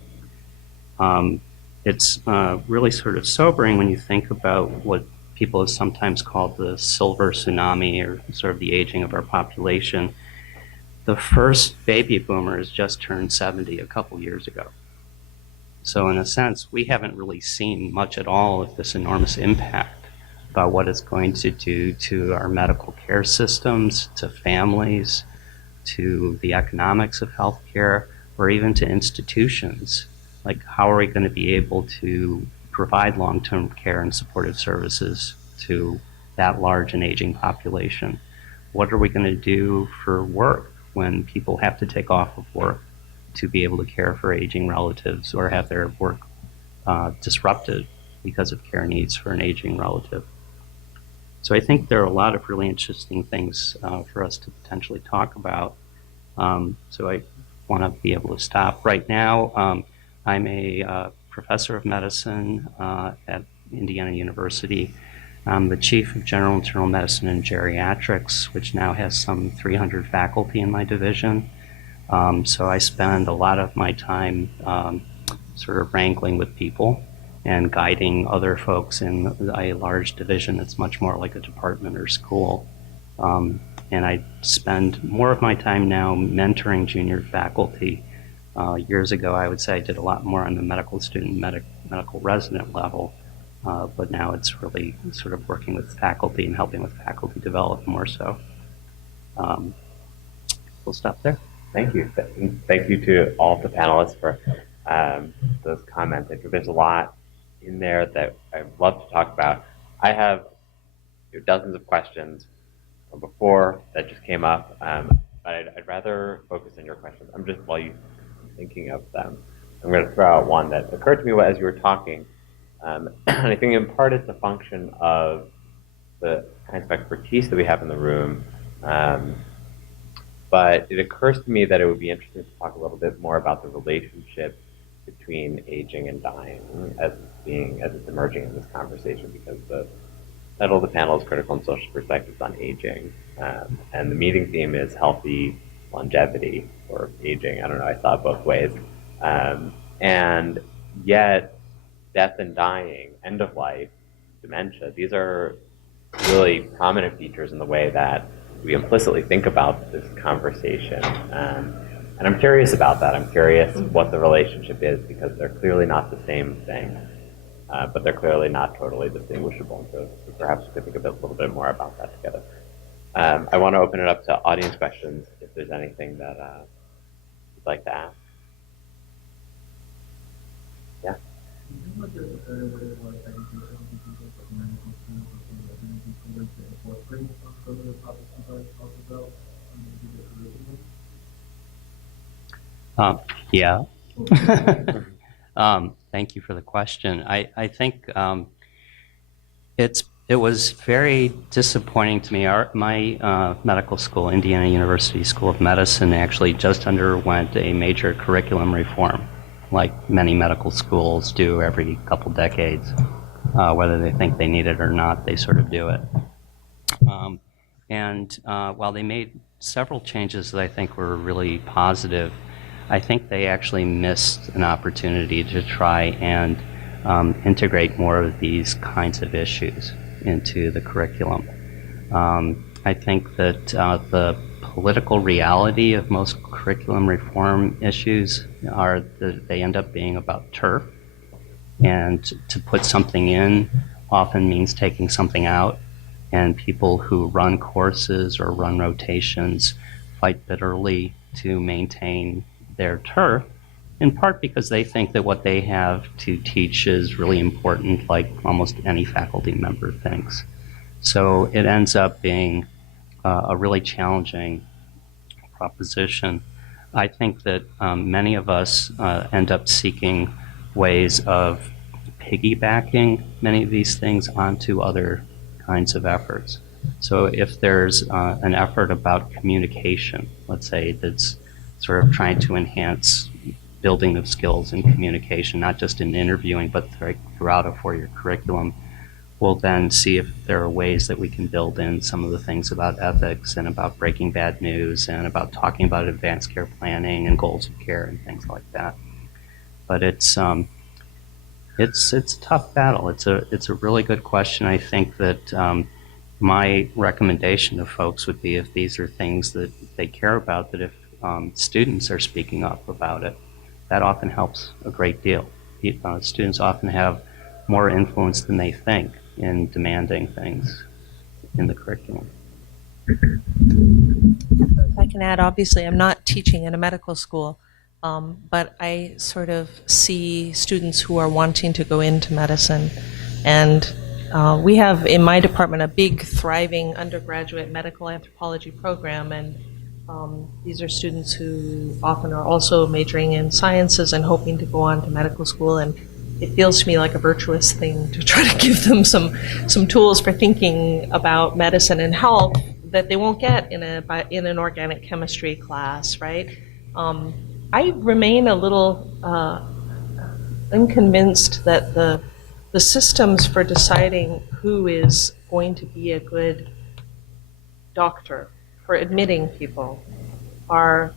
It's really sort of sobering when you think about what people have sometimes called the silver tsunami, or sort of the aging of our population. The first baby boomers just turned 70 a couple years ago. So in a sense, we haven't really seen much at all of this enormous impact about what it's going to do to our medical care systems, to families, to the economics of healthcare, or even to institutions. Like, how are we going to be able to provide long-term care and supportive services to that large and aging population? What are we going to do for work when people have to take off of work to be able to care for aging relatives or have their work disrupted because of care needs for an aging relative? So I think there are a lot of really interesting things for us to potentially talk about. So I want to be able to stop. Right now, I'm a professor of medicine at Indiana University. I'm the chief of general internal medicine and geriatrics, which now has some 300 faculty in my division. So I spend a lot of my time sort of wrangling with people and guiding other folks in a large division that's much more like a department or school. And I spend more of my time now mentoring junior faculty. Years ago, I would say I did a lot more on the medical student, medical resident level, but now it's really sort of working with faculty and helping with faculty develop more so. We'll stop there. Thank you. Thank you to all of the panelists for those comments. I think there's a lot in there that I'd love to talk about. I have dozens of questions from before that just came up, but I'd rather focus on your questions. I'm just, while you're thinking of them, I'm going to throw out one that occurred to me as you were talking. And I think in part it's a function of the kinds of expertise that we have in the room. But it occurs to me that it would be interesting to talk a little bit more about the relationship between aging and dying as it's emerging in this conversation, because the title of the panel is Critical and Social Perspectives on Aging. And the meeting theme is healthy longevity or aging. I don't know, I saw it both ways. And yet, death and dying, end of life, dementia, these are really prominent features in the way that we implicitly think about this conversation. And I'm curious about that. I'm curious what the relationship is, because they're clearly not the same thing, but they're clearly not totally distinguishable. So perhaps we could think a little bit more about that together. I want to open it up to audience questions if there's anything that you'd like to ask. Yeah. Yeah. Thank you for the question. I think it was very disappointing to me. My medical school, Indiana University School of Medicine, actually just underwent a major curriculum reform, like many medical schools do every couple decades. Whether they think they need it or not, they sort of do it. And while they made several changes that I think were really positive, I think they actually missed an opportunity to try and integrate more of these kinds of issues into the curriculum. I think that the political reality of most curriculum reform issues are that they end up being about turf, and to put something in often means taking something out, and people who run courses or run rotations fight bitterly to maintain their turf, in part because they think that what they have to teach is really important, like almost any faculty member thinks. So it ends up being a really challenging proposition. I think that many of us end up seeking ways of piggybacking many of these things onto other kinds of efforts. So if there's an effort about communication, let's say, that's sort of trying to enhance building of skills in communication, not just in interviewing, but throughout a four-year curriculum, we'll then see if there are ways that we can build in some of the things about ethics and about breaking bad news and about talking about advanced care planning and goals of care and things like that. But it's a tough battle. It's a really good question. I think that my recommendation to folks would be, if these are things that they care about, that if students are speaking up about it, that often helps a great deal. Students often have more influence than they think in demanding things in the curriculum. If I can add, obviously I'm not teaching in a medical school, but I sort of see students who are wanting to go into medicine. And we have in my department a big, thriving undergraduate medical anthropology program, and these are students who often are also majoring in sciences and hoping to go on to medical school. And it feels to me like a virtuous thing to try to give them some tools for thinking about medicine and health that they won't get in an organic chemistry class, right? I remain a little unconvinced that the systems for deciding who is going to be a good doctor, for admitting people, are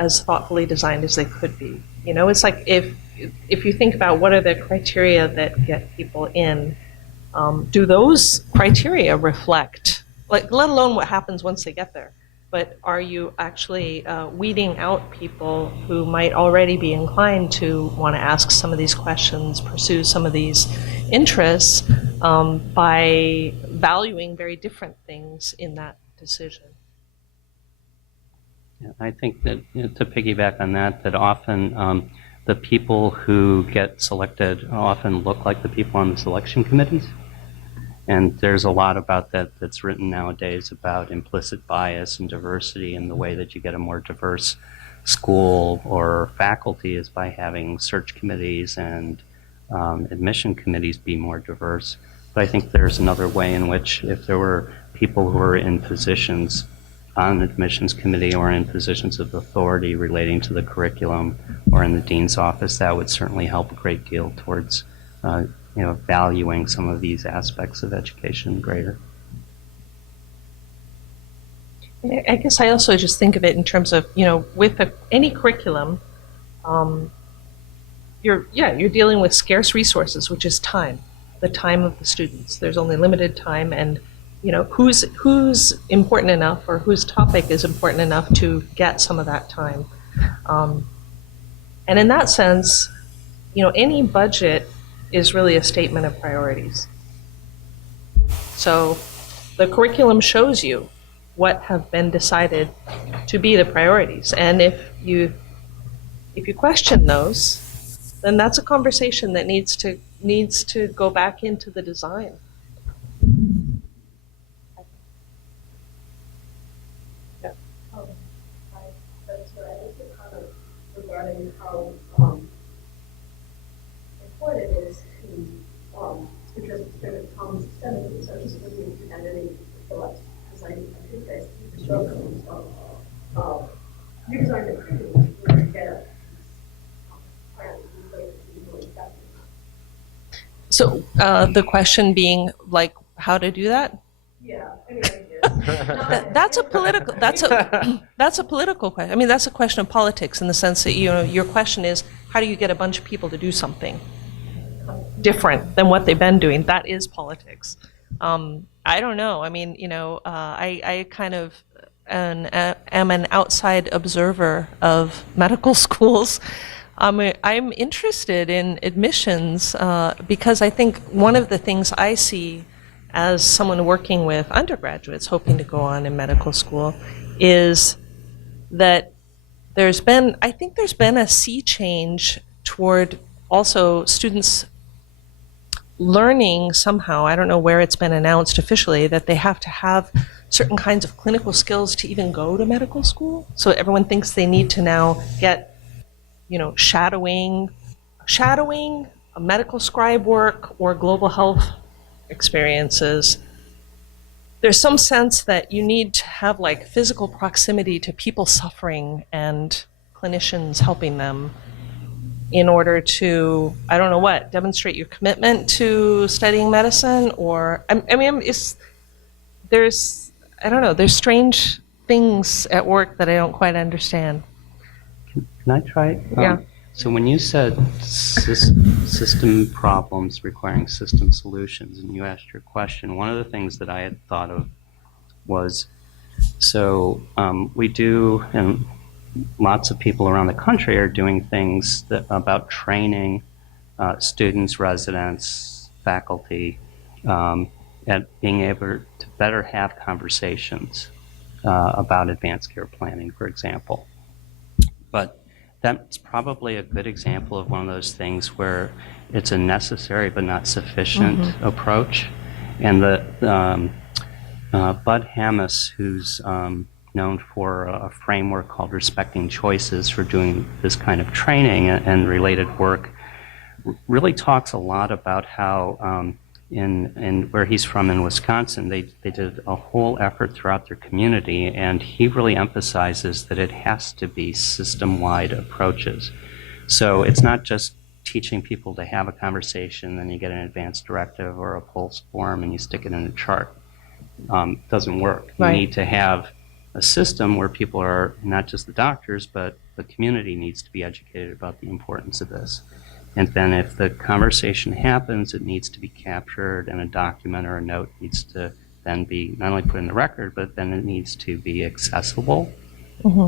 as thoughtfully designed as they could be. You know, it's like if you think about what are the criteria that get people in, do those criteria reflect, like, let alone what happens once they get there, but are you actually weeding out people who might already be inclined to want to ask some of these questions, pursue some of these interests, by valuing very different things in that decision? Yeah, I think that, to piggyback on that, that often the people who get selected often look like the people on the selection committees. And there's a lot about that that's written nowadays about implicit bias and diversity, and the way that you get a more diverse school or faculty is by having search committees and admission committees be more diverse. But I think there's another way in which, if there were people who are in positions on the admissions committee or in positions of authority relating to the curriculum or in the dean's office, that would certainly help a great deal towards valuing some of these aspects of education greater. I guess I also just think of it in terms of, with any curriculum, you're dealing with scarce resources, which is time, the time of the students. There's only limited time, and who's important enough, or whose topic is important enough to get some of that time. And in that sense, any budget is really a statement of priorities. So the curriculum shows you what have been decided to be the priorities. And if you question those, then that's a conversation that needs to go back into the design. Hi, that's what I was to comment regarding how important it is to, because it's been a common systemic, so just looking at identity for us, because I think that's the shortcomings of you design the curriculum to get a So the question being, like, how to do that? Yeah, anyway, That's a political. That's a political question. I mean, that's a question of politics, in the sense that your question is, how do you get a bunch of people to do something different than what they've been doing? That is politics. I don't know. I mean, I kind of am an outside observer of medical schools. I'm interested in admissions because I think one of the things I see as someone working with undergraduates hoping to go on in medical school is that there's been a sea change toward also students learning somehow, I don't know where it's been announced officially, that they have to have certain kinds of clinical skills to even go to medical school. So everyone thinks they need to now get shadowing, a medical scribe work, or global health experiences. There's some sense that you need to have like physical proximity to people suffering and clinicians helping them in order to, I don't know what, demonstrate your commitment to studying medicine, or, there's strange things at work that I don't quite understand. Can I try? Yeah. So when you said system problems requiring system solutions, and you asked your question, one of the things that I had thought of was, we do, and lots of people around the country are doing things about training students, residents, faculty, at being able to better have conversations about advanced care planning, for example. But that's probably a good example of one of those things where it's a necessary but not sufficient approach. And Bud Hammis, who's known for a framework called Respecting Choices for doing this kind of training and related work, really talks a lot about how in where he's from in Wisconsin, they did a whole effort throughout their community, and he really emphasizes that it has to be system-wide approaches. So it's not just teaching people to have a conversation, then you get an advanced directive or a pulse form and you stick it in a chart. Doesn't work. Right. You need to have a system where people are, not just the doctors, but the community needs to be educated about the importance of this. And then if the conversation happens, it needs to be captured, and a document or a note needs to then be not only put in the record, but then it needs to be accessible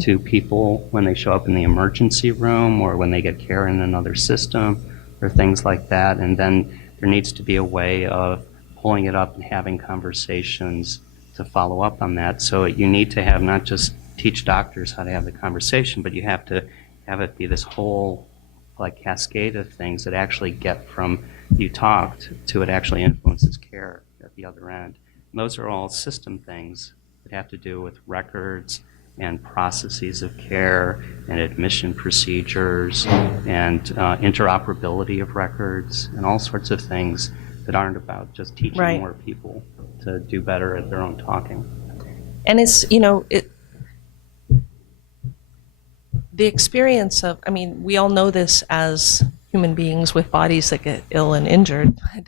to people when they show up in the emergency room or when they get care in another system or things like that. And then there needs to be a way of pulling it up and having conversations to follow up on that. So you need to have not just teach doctors how to have the conversation, but you have to have it be this whole like cascade of things that actually get from you talked to it actually influences care at the other end. And those are all system things that have to do with records and processes of care and admission procedures and interoperability of records and all sorts of things that aren't about just teaching Right. more people to do better at their own talking. And it's, you know, the experience of, I mean, we all know this as human beings with bodies that get ill and injured, but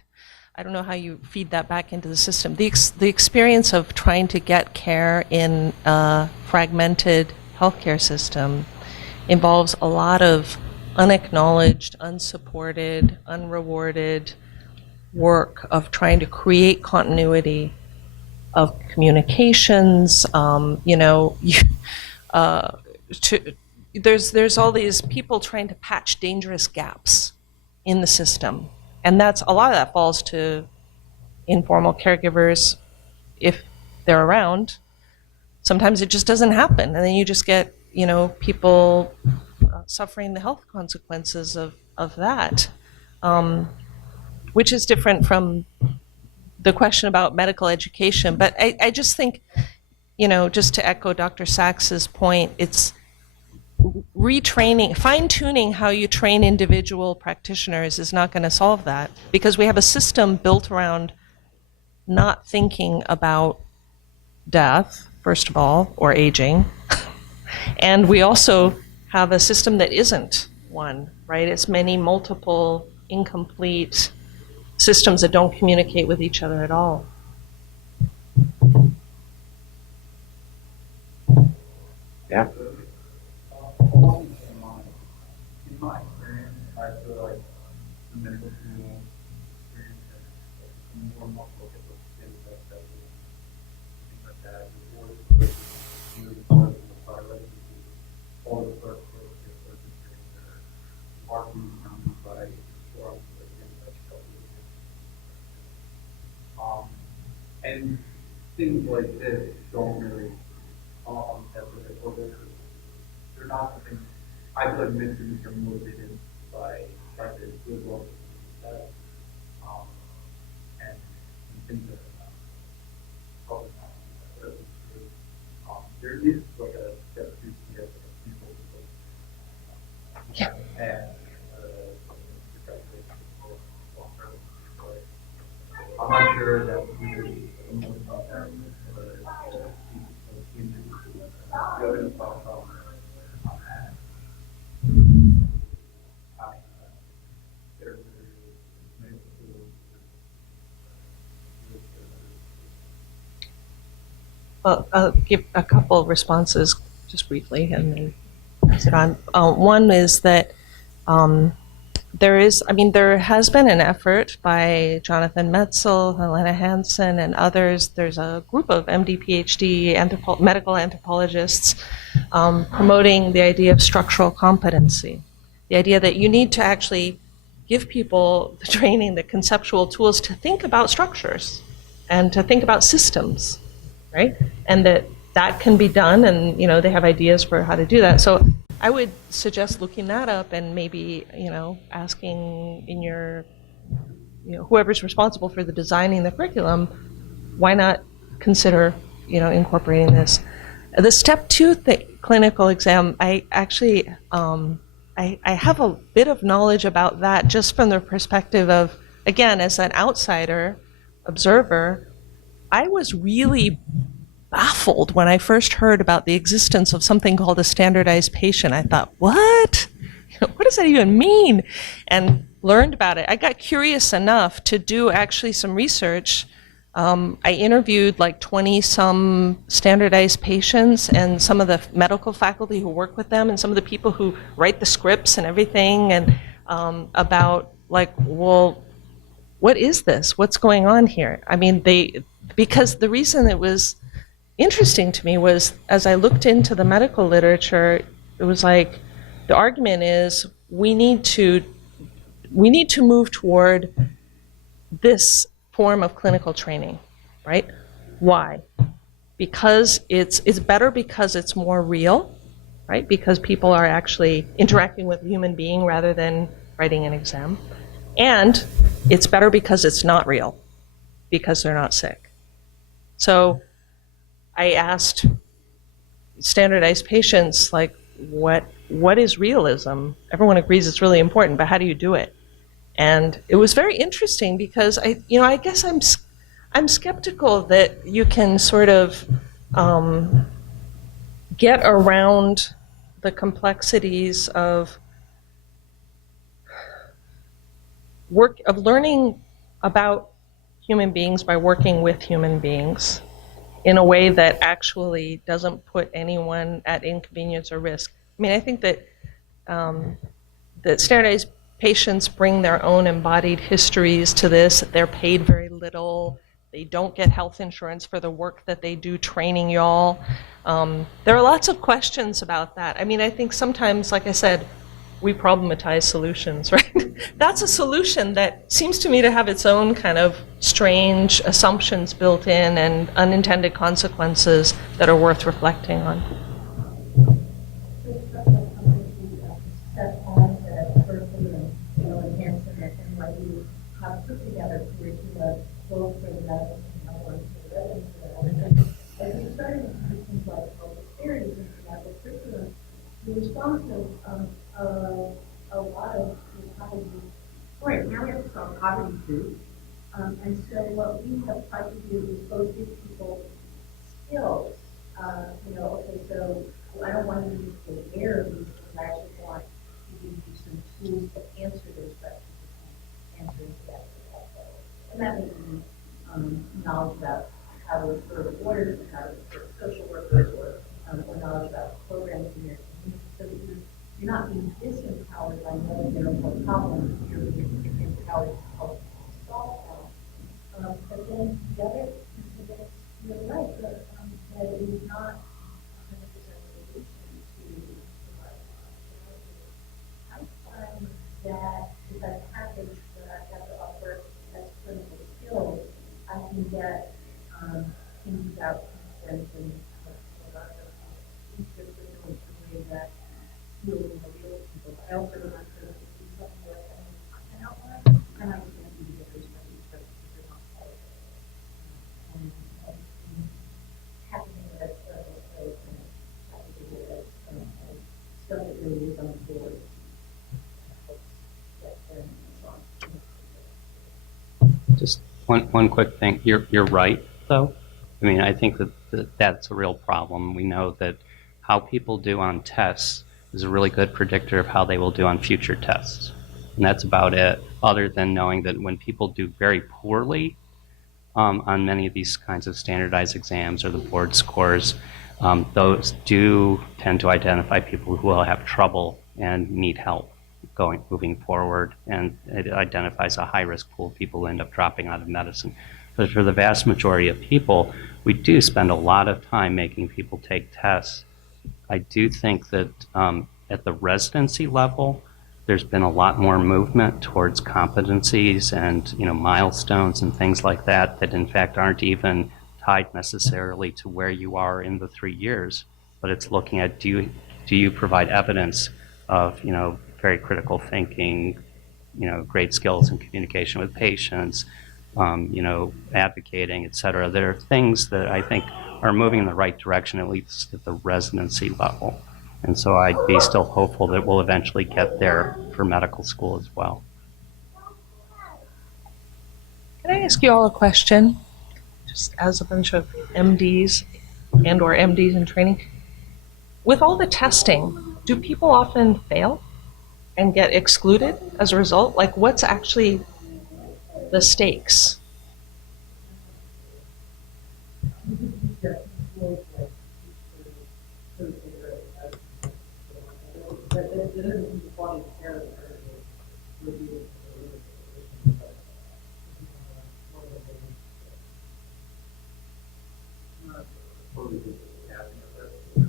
I don't know how you feed that back into the system. The experience of trying to get care in a fragmented healthcare system involves a lot of unacknowledged, unsupported, unrewarded work of trying to create continuity of communications. There's all these people trying to patch dangerous gaps in the system. And that's a lot of that falls to informal caregivers if they're around. Sometimes it just doesn't happen, and then you just get, you know, people suffering the health consequences of that, which is different from the question about medical education. But I just think, you know, just to echo Dr. Sachs's point, it's retraining, fine-tuning how you train individual practitioners is not going to solve that, because we have a system built around not thinking about death, first of all, or aging. And we also have a system that isn't one, right? It's many multiple, incomplete systems that don't communicate with each other at all. Yeah. In my experience, I feel like the medical community experience has more and more focused on things like that. All the first marketing counted by and things like this don't really they're not the things. I feel like mentors are motivated by practice, good work, and things that are probably not. There is like a step two here of people. Yeah. And I'm not sure that we could motivate them, I'll give a couple of responses just briefly and then pass it on. One is that there has been an effort by Jonathan Metzl, Helena Hansen, and others. There's a group of MD, PhD, medical anthropologists promoting the idea of structural competency. The idea that you need to actually give people the training, the conceptual tools to think about structures and to think about systems, right? And that can be done, and, you know, they have ideas for how to do that. So I would suggest looking that up and maybe, you know, asking in your, you know, whoever's responsible for the designing the curriculum, why not consider, you know, incorporating this. The step two clinical exam, I actually, I have a bit of knowledge about that just from the perspective of, again, as an outsider, observer, I was really baffled when I first heard about the existence of something called a standardized patient. I thought, what? What does that even mean? And learned about it. I got curious enough to do actually some research. I interviewed like 20 some standardized patients and some of the medical faculty who work with them and some of the people who write the scripts and everything, and about like, well, what is this? What's going on here? I mean, because the reason it was interesting to me was as I looked into the medical literature, it was like, the argument is we need to move toward this form of clinical training, right? Why? Because it's better because it's more real, right? Because people are actually interacting with a human being rather than writing an exam. And it's better because it's not real, because they're not sick. So I asked standardized patients, like, what is realism? Everyone agrees it's really important, but how do you do it? And it was very interesting because I guess I'm skeptical that you can sort of get around the complexities of learning about human beings by working with human beings in a way that actually doesn't put anyone at inconvenience or risk. I mean, I think that that standardized patients bring their own embodied histories to this. They're paid very little. They don't get health insurance for the work that they do training y'all. There are lots of questions about that. I mean, I think sometimes, like I said, we problematize solutions, right? That's a solution that seems to me to have its own kind of strange assumptions built in and unintended consequences that are worth reflecting on. Put together curricula both for the medical and for the residents. As we started to do things like disparities in the medical curriculum, the response of a lot of poverty. All right, now we have to solve poverty too. And so what we have tried to do is both give people skills. Okay, so I don't want you to be aware of these things. I actually want to give you some tools to answer those questions and answer yes. And that may be knowledge about how to refer to orders, how to refer to social workers, or knowledge about programs in your community, so that you're not being disempowered by knowing there are more problems. You're being empowered to help solve them. But then the other, you're right, that it is not 100% solution to I find that if I package what I have to offer as clinical skills, I can get things about consent and that deals with the real people. I also want to do something like that in content outline, and I can't do the other stuff because they're not part of it. And packaging it as clinical skills and packaging it as stuff that really is on the board. Just one quick thing. You're right, though. I mean, I think that's a real problem. We know that how people do on tests is a really good predictor of how they will do on future tests. And that's about it, other than knowing that when people do very poorly on many of these kinds of standardized exams or the board scores, those do tend to identify people who will have trouble and need help moving forward, and it identifies a high-risk pool of people who end up dropping out of medicine. But for the vast majority of people, we do spend a lot of time making people take tests. I do think that at the residency level, there's been a lot more movement towards competencies and milestones and things like that in fact aren't even tied necessarily to where you are in the 3 years, but it's looking at do you provide evidence of very critical thinking, great skills in communication with patients, advocating, et cetera. There are things that I think are moving in the right direction, at least at the residency level. And so I'd be still hopeful that we'll eventually get there for medical school as well. Can I ask you all a question? Just as a bunch of MDs and or MDs in training. With all the testing, do people often fail and get excluded as a result? Like, what's actually the stakes?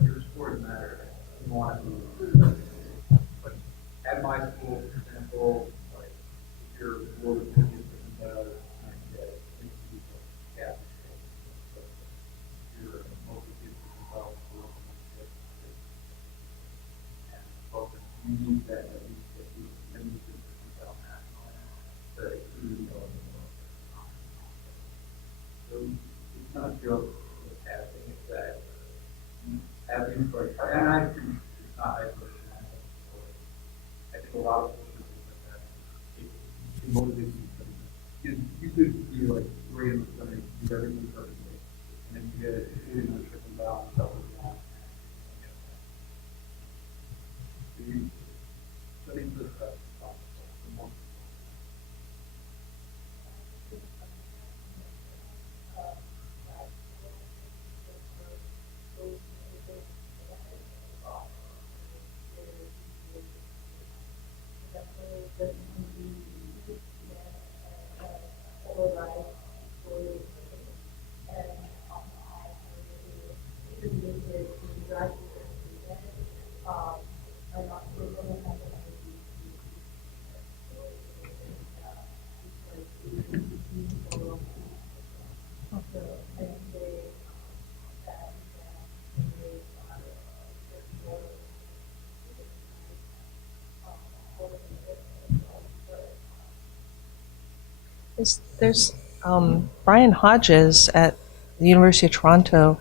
Your sport matter. You want to, like, at my school, for example, like, if you're board of different and get yeah. You're mostly kids yourself, and both you need that at least at least national to include so it's not just the passing, it's that having for and I think it's not isolation. I think a lot of people think that it motivates you. You could be like great in the clinic, do everything perfectly, and then you get including the trickle down stuff like that. So you studying this stuff. There's Brian Hodges at the University of Toronto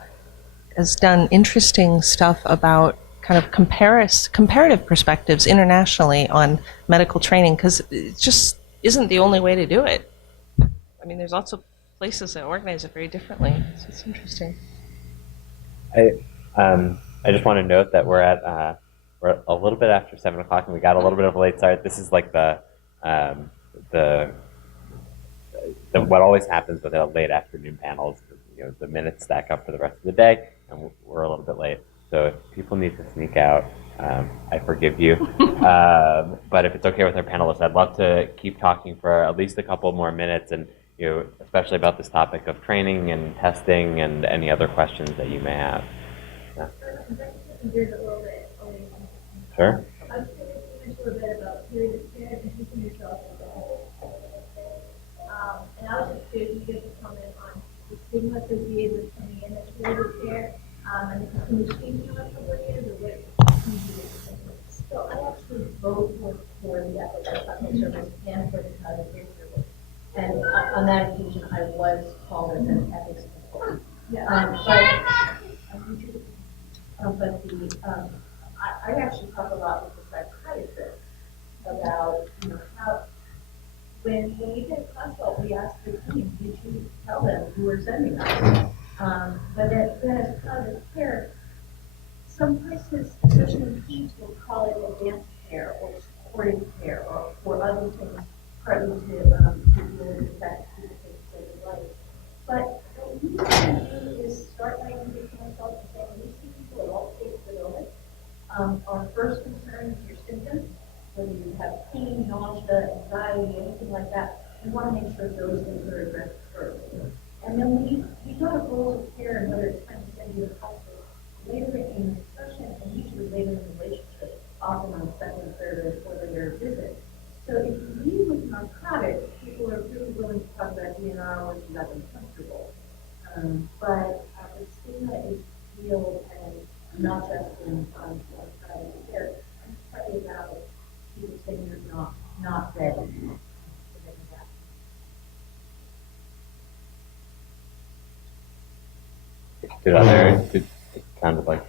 has done interesting stuff about kind of comparative perspectives internationally on medical training, because it just isn't the only way to do it. I mean, there's lots of places that organize it very differently. So it's interesting. I just want to note that we're a little bit after 7 o'clock, and we got a little bit of a late start. This is like the what always happens with the late afternoon panels. You know, the minutes stack up for the rest of the day, and we're a little bit late. So if people need to sneak out, I forgive you. But if it's okay with our panelists, I'd love to keep talking for at least a couple more minutes, and especially about this topic of training and testing and any other questions that you may have. Yeah. Sure. I was going to mention a little bit about period of care and teaching yourself. And I was just curious if you give a comment on the stigma associated with coming in as period of care and the continued changing of years, or what can you do? So I actually both worked for the ethics department service and for the child care service. And on that occasion, I was called as an ethics consultant. I actually talk a lot with the psychiatrist about, how when we did a consult, we asked the team, did you tell them who were sending us? But then as part of care, some places, especially in PEDS, will call it advanced care or supportive care or other things, partly to deal with the fact that people take saving life. But what we can do is start by introducing ourselves and saying, we see people at all stages of illness. Our first concern is your symptoms, whether you have pain, nausea, anxiety, anything like that. We want to make sure those things are addressed first. And then we go to goals of care and whether it's time to send you to the hospital later in the discussion and usually later in the relationship, often on the second, third, or fourth of their visit. So if you leave with narcotics, people are really willing to talk about DNR once you got them comfortable. But the stigma is real and not just in care. It's partly about people saying you're not ready. It sounded like.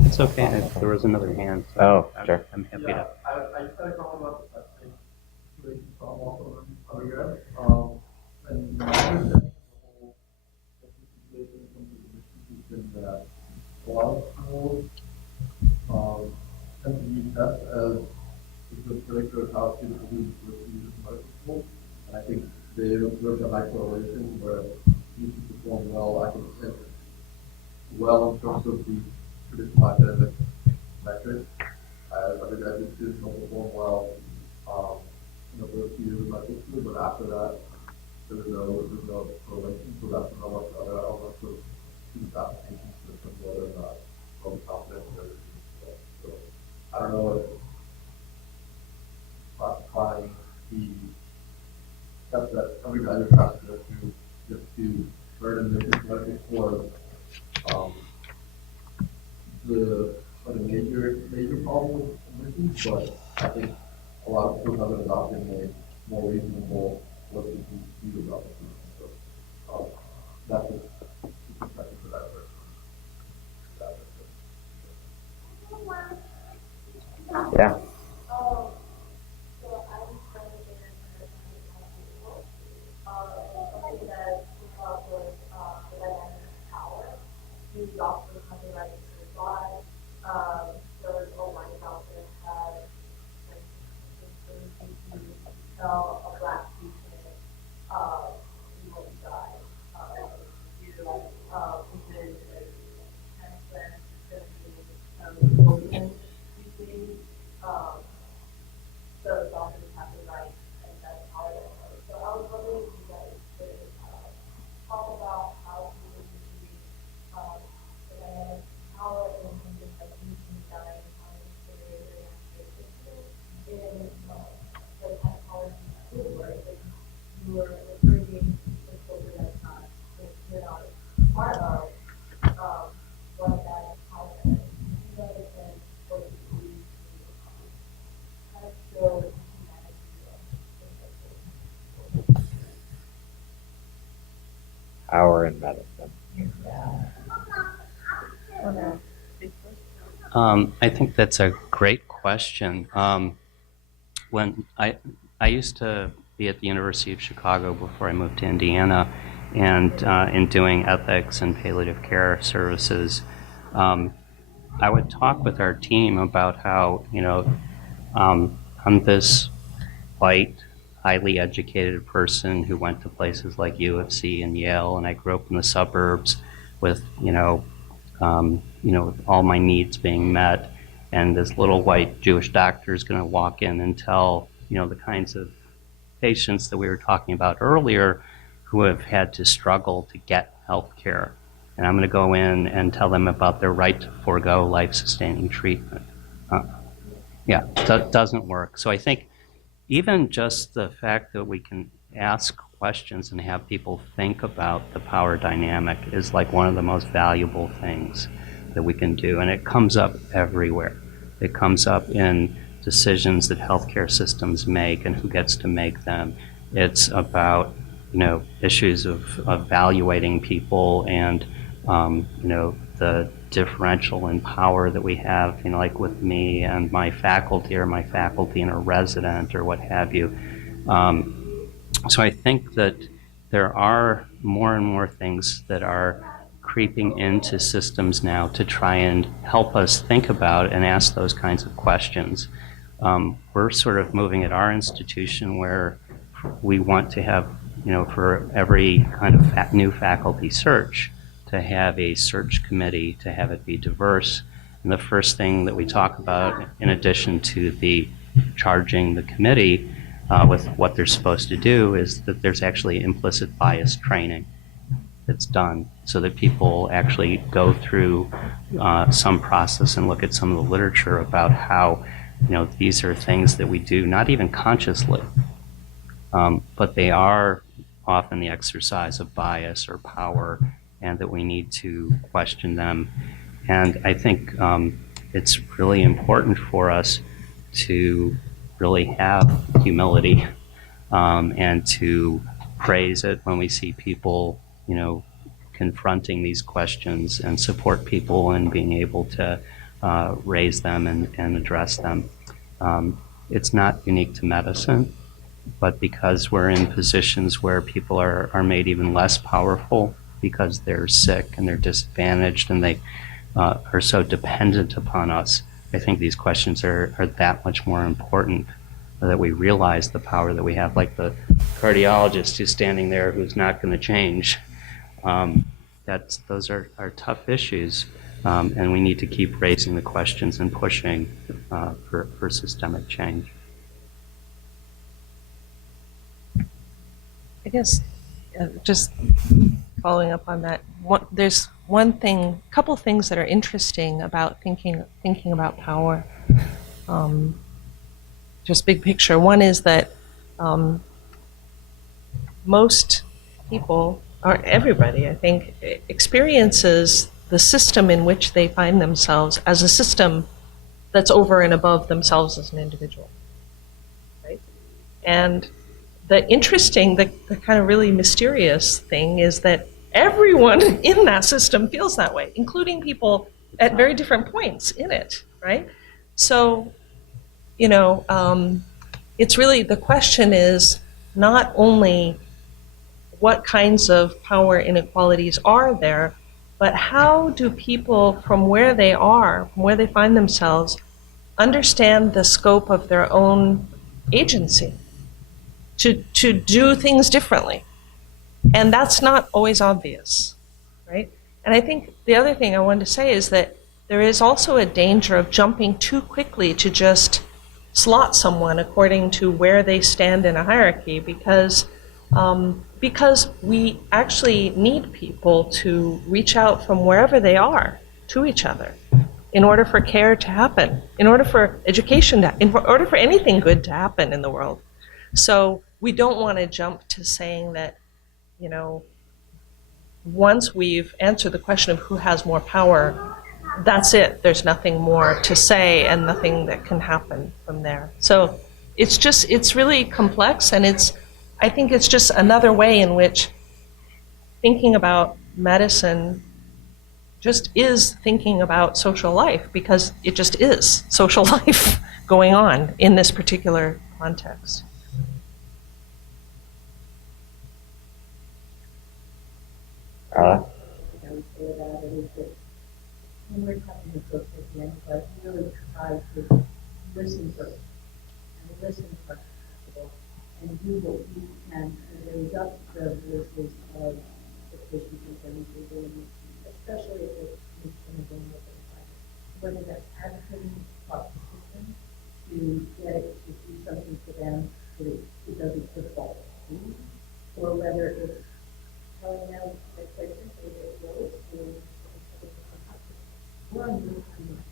It's okay. If there was another hand. So sure. I'm happy Yeah, to. I just had a comment about the testing. Really, also really good. And my understanding of the whole situation from the institution has been that a lot of schools tend to use tests as a good predictor of how students will do with medical school. And I think they observed a high correlation where students perform well, academically, well in terms of the traditional academic metrics. As undergraduate students don't perform well in the first year of medical school, but after that, there's no correlation. So that's when I look at other elements of student applications to determine whether or not they'll be confident in their results. So I don't know if classifying the steps that undergraduate has to go through just to learn and make this medical course the major problem with admissions, but I think a lot of schools have been adopting a more reasonable what they can do about the system. So that's the perspective for that person. Yeah. A black patient, you will die. Within the doctors have the right, and that's how it is. So I was wondering if you guys could talk about how you would use the dynamic power and just like using dying time to in the technology school, right? Like you were bringing the children that's not, you're not part of what that power is. You understand what you do to kind of show humanity. Power in medicine. I think that's a great question. When I used to be at the University of Chicago before I moved to Indiana, and in doing ethics and palliative care services, I would talk with our team about how, I'm this white, highly educated person who went to places like U of C and Yale, and I grew up in the suburbs with, all my needs being met, and this little white Jewish doctor is going to walk in and tell, the kinds of patients that we were talking about earlier who have had to struggle to get health care. And I'm going to go in and tell them about their right to forego life-sustaining treatment. That doesn't work. So I think even just the fact that we can ask questions and have people think about the power dynamic is like one of the most valuable things that we can do. And it comes up everywhere. It comes up in decisions that healthcare systems make and who gets to make them. It's about, issues of evaluating people and, the differential in power that we have, like with me and my faculty or my faculty and a resident or what have you. So I think that there are more and more things that are creeping into systems now to try and help us think about and ask those kinds of questions. We're sort of moving at our institution where we want to have, for every kind of new faculty search, to have a search committee, to have it be diverse. And the first thing that we talk about, in addition to the charging the committee with what they're supposed to do, is that there's actually implicit bias training that's done so that people actually go through some process and look at some of the literature about how, these are things that we do, not even consciously, but they are often the exercise of bias or power, and that we need to question them. And I think it's really important for us to really have humility and to praise it when we see people, confronting these questions and support people in being able to raise them and address them. It's not unique to medicine. but because we're in positions where people are made even less powerful because they're sick and they're disadvantaged and they are so dependent upon us, I think these questions are that much more important, that we realize the power that we have, like the cardiologist who's standing there who's not going to change. Those are tough issues, and we need to keep raising the questions and pushing for systemic change. I guess just following up on that, there's couple things that are interesting about thinking about power. Just big picture. One is that most people, or everybody, I think, experiences the system in which they find themselves as a system that's over and above themselves as an individual, right? And the interesting, the kind of really mysterious thing is that everyone in that system feels that way, including people at very different points in it, right? So, it's really, the question is not only what kinds of power inequalities are there, but how do people from where they are, from where they find themselves, understand the scope of their own agency to do things differently? And that's not always obvious, right? And I think the other thing I wanted to say is that there is also a danger of jumping too quickly to just slot someone according to where they stand in a hierarchy, because we actually need people to reach out from wherever they are to each other in order for care to happen, in order for education in order for anything good to happen in the world. So we don't want to jump to saying that, once we've answered the question of who has more power, that's it. There's nothing more to say and nothing that can happen from there. So it's really complex, and I think it's just another way in which thinking about medicine just is thinking about social life, because it just is social life going on in this particular context. Carla? I would say about it is that when we're talking to folks at the end, I really try to listen first, and listen first, and do what we can to raise up the voices of the patients and families, especially if it's in a vulnerable environment. Whether that's advocating across the system to get it to do something for them that it doesn't default to, or whether it's telling them, like, quite simply, that we're on your timeline.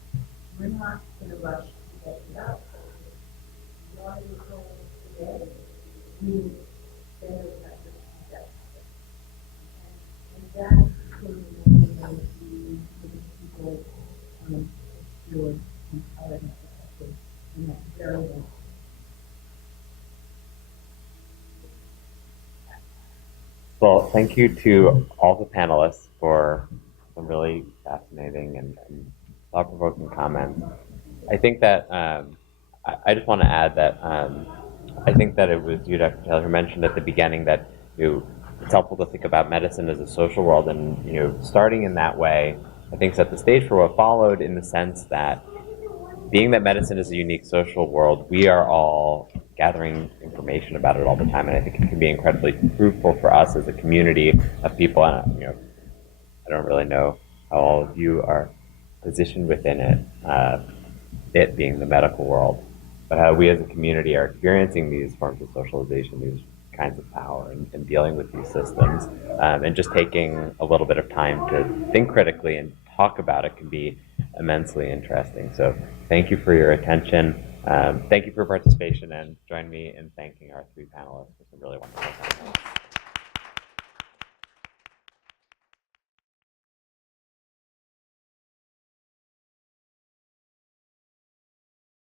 We're not in a rush to get it out. We want to do today. We spend those efforts to get it. And that can be people feel empowered and protected, and that's very important. Well, thank you to all the panelists for some really fascinating and thought-provoking comments. I think that I just want to add that I think that it was you, Dr. Taylor, who mentioned at the beginning that it's helpful to think about medicine as a social world, and starting in that way, I think set the stage for what followed, in the sense that, being that medicine is a unique social world, we are all gathering information about it all the time, and I think it can be incredibly fruitful for us as a community of people. And I don't really know how all of you are positioned within it being the medical world, but how we as a community are experiencing these forms of socialization, these kinds of power, and dealing with these systems, and just taking a little bit of time to think critically and talk about it can be immensely interesting. So thank you for your attention. Thank you for your participation, and join me in thanking our three panelists for some really wonderful time.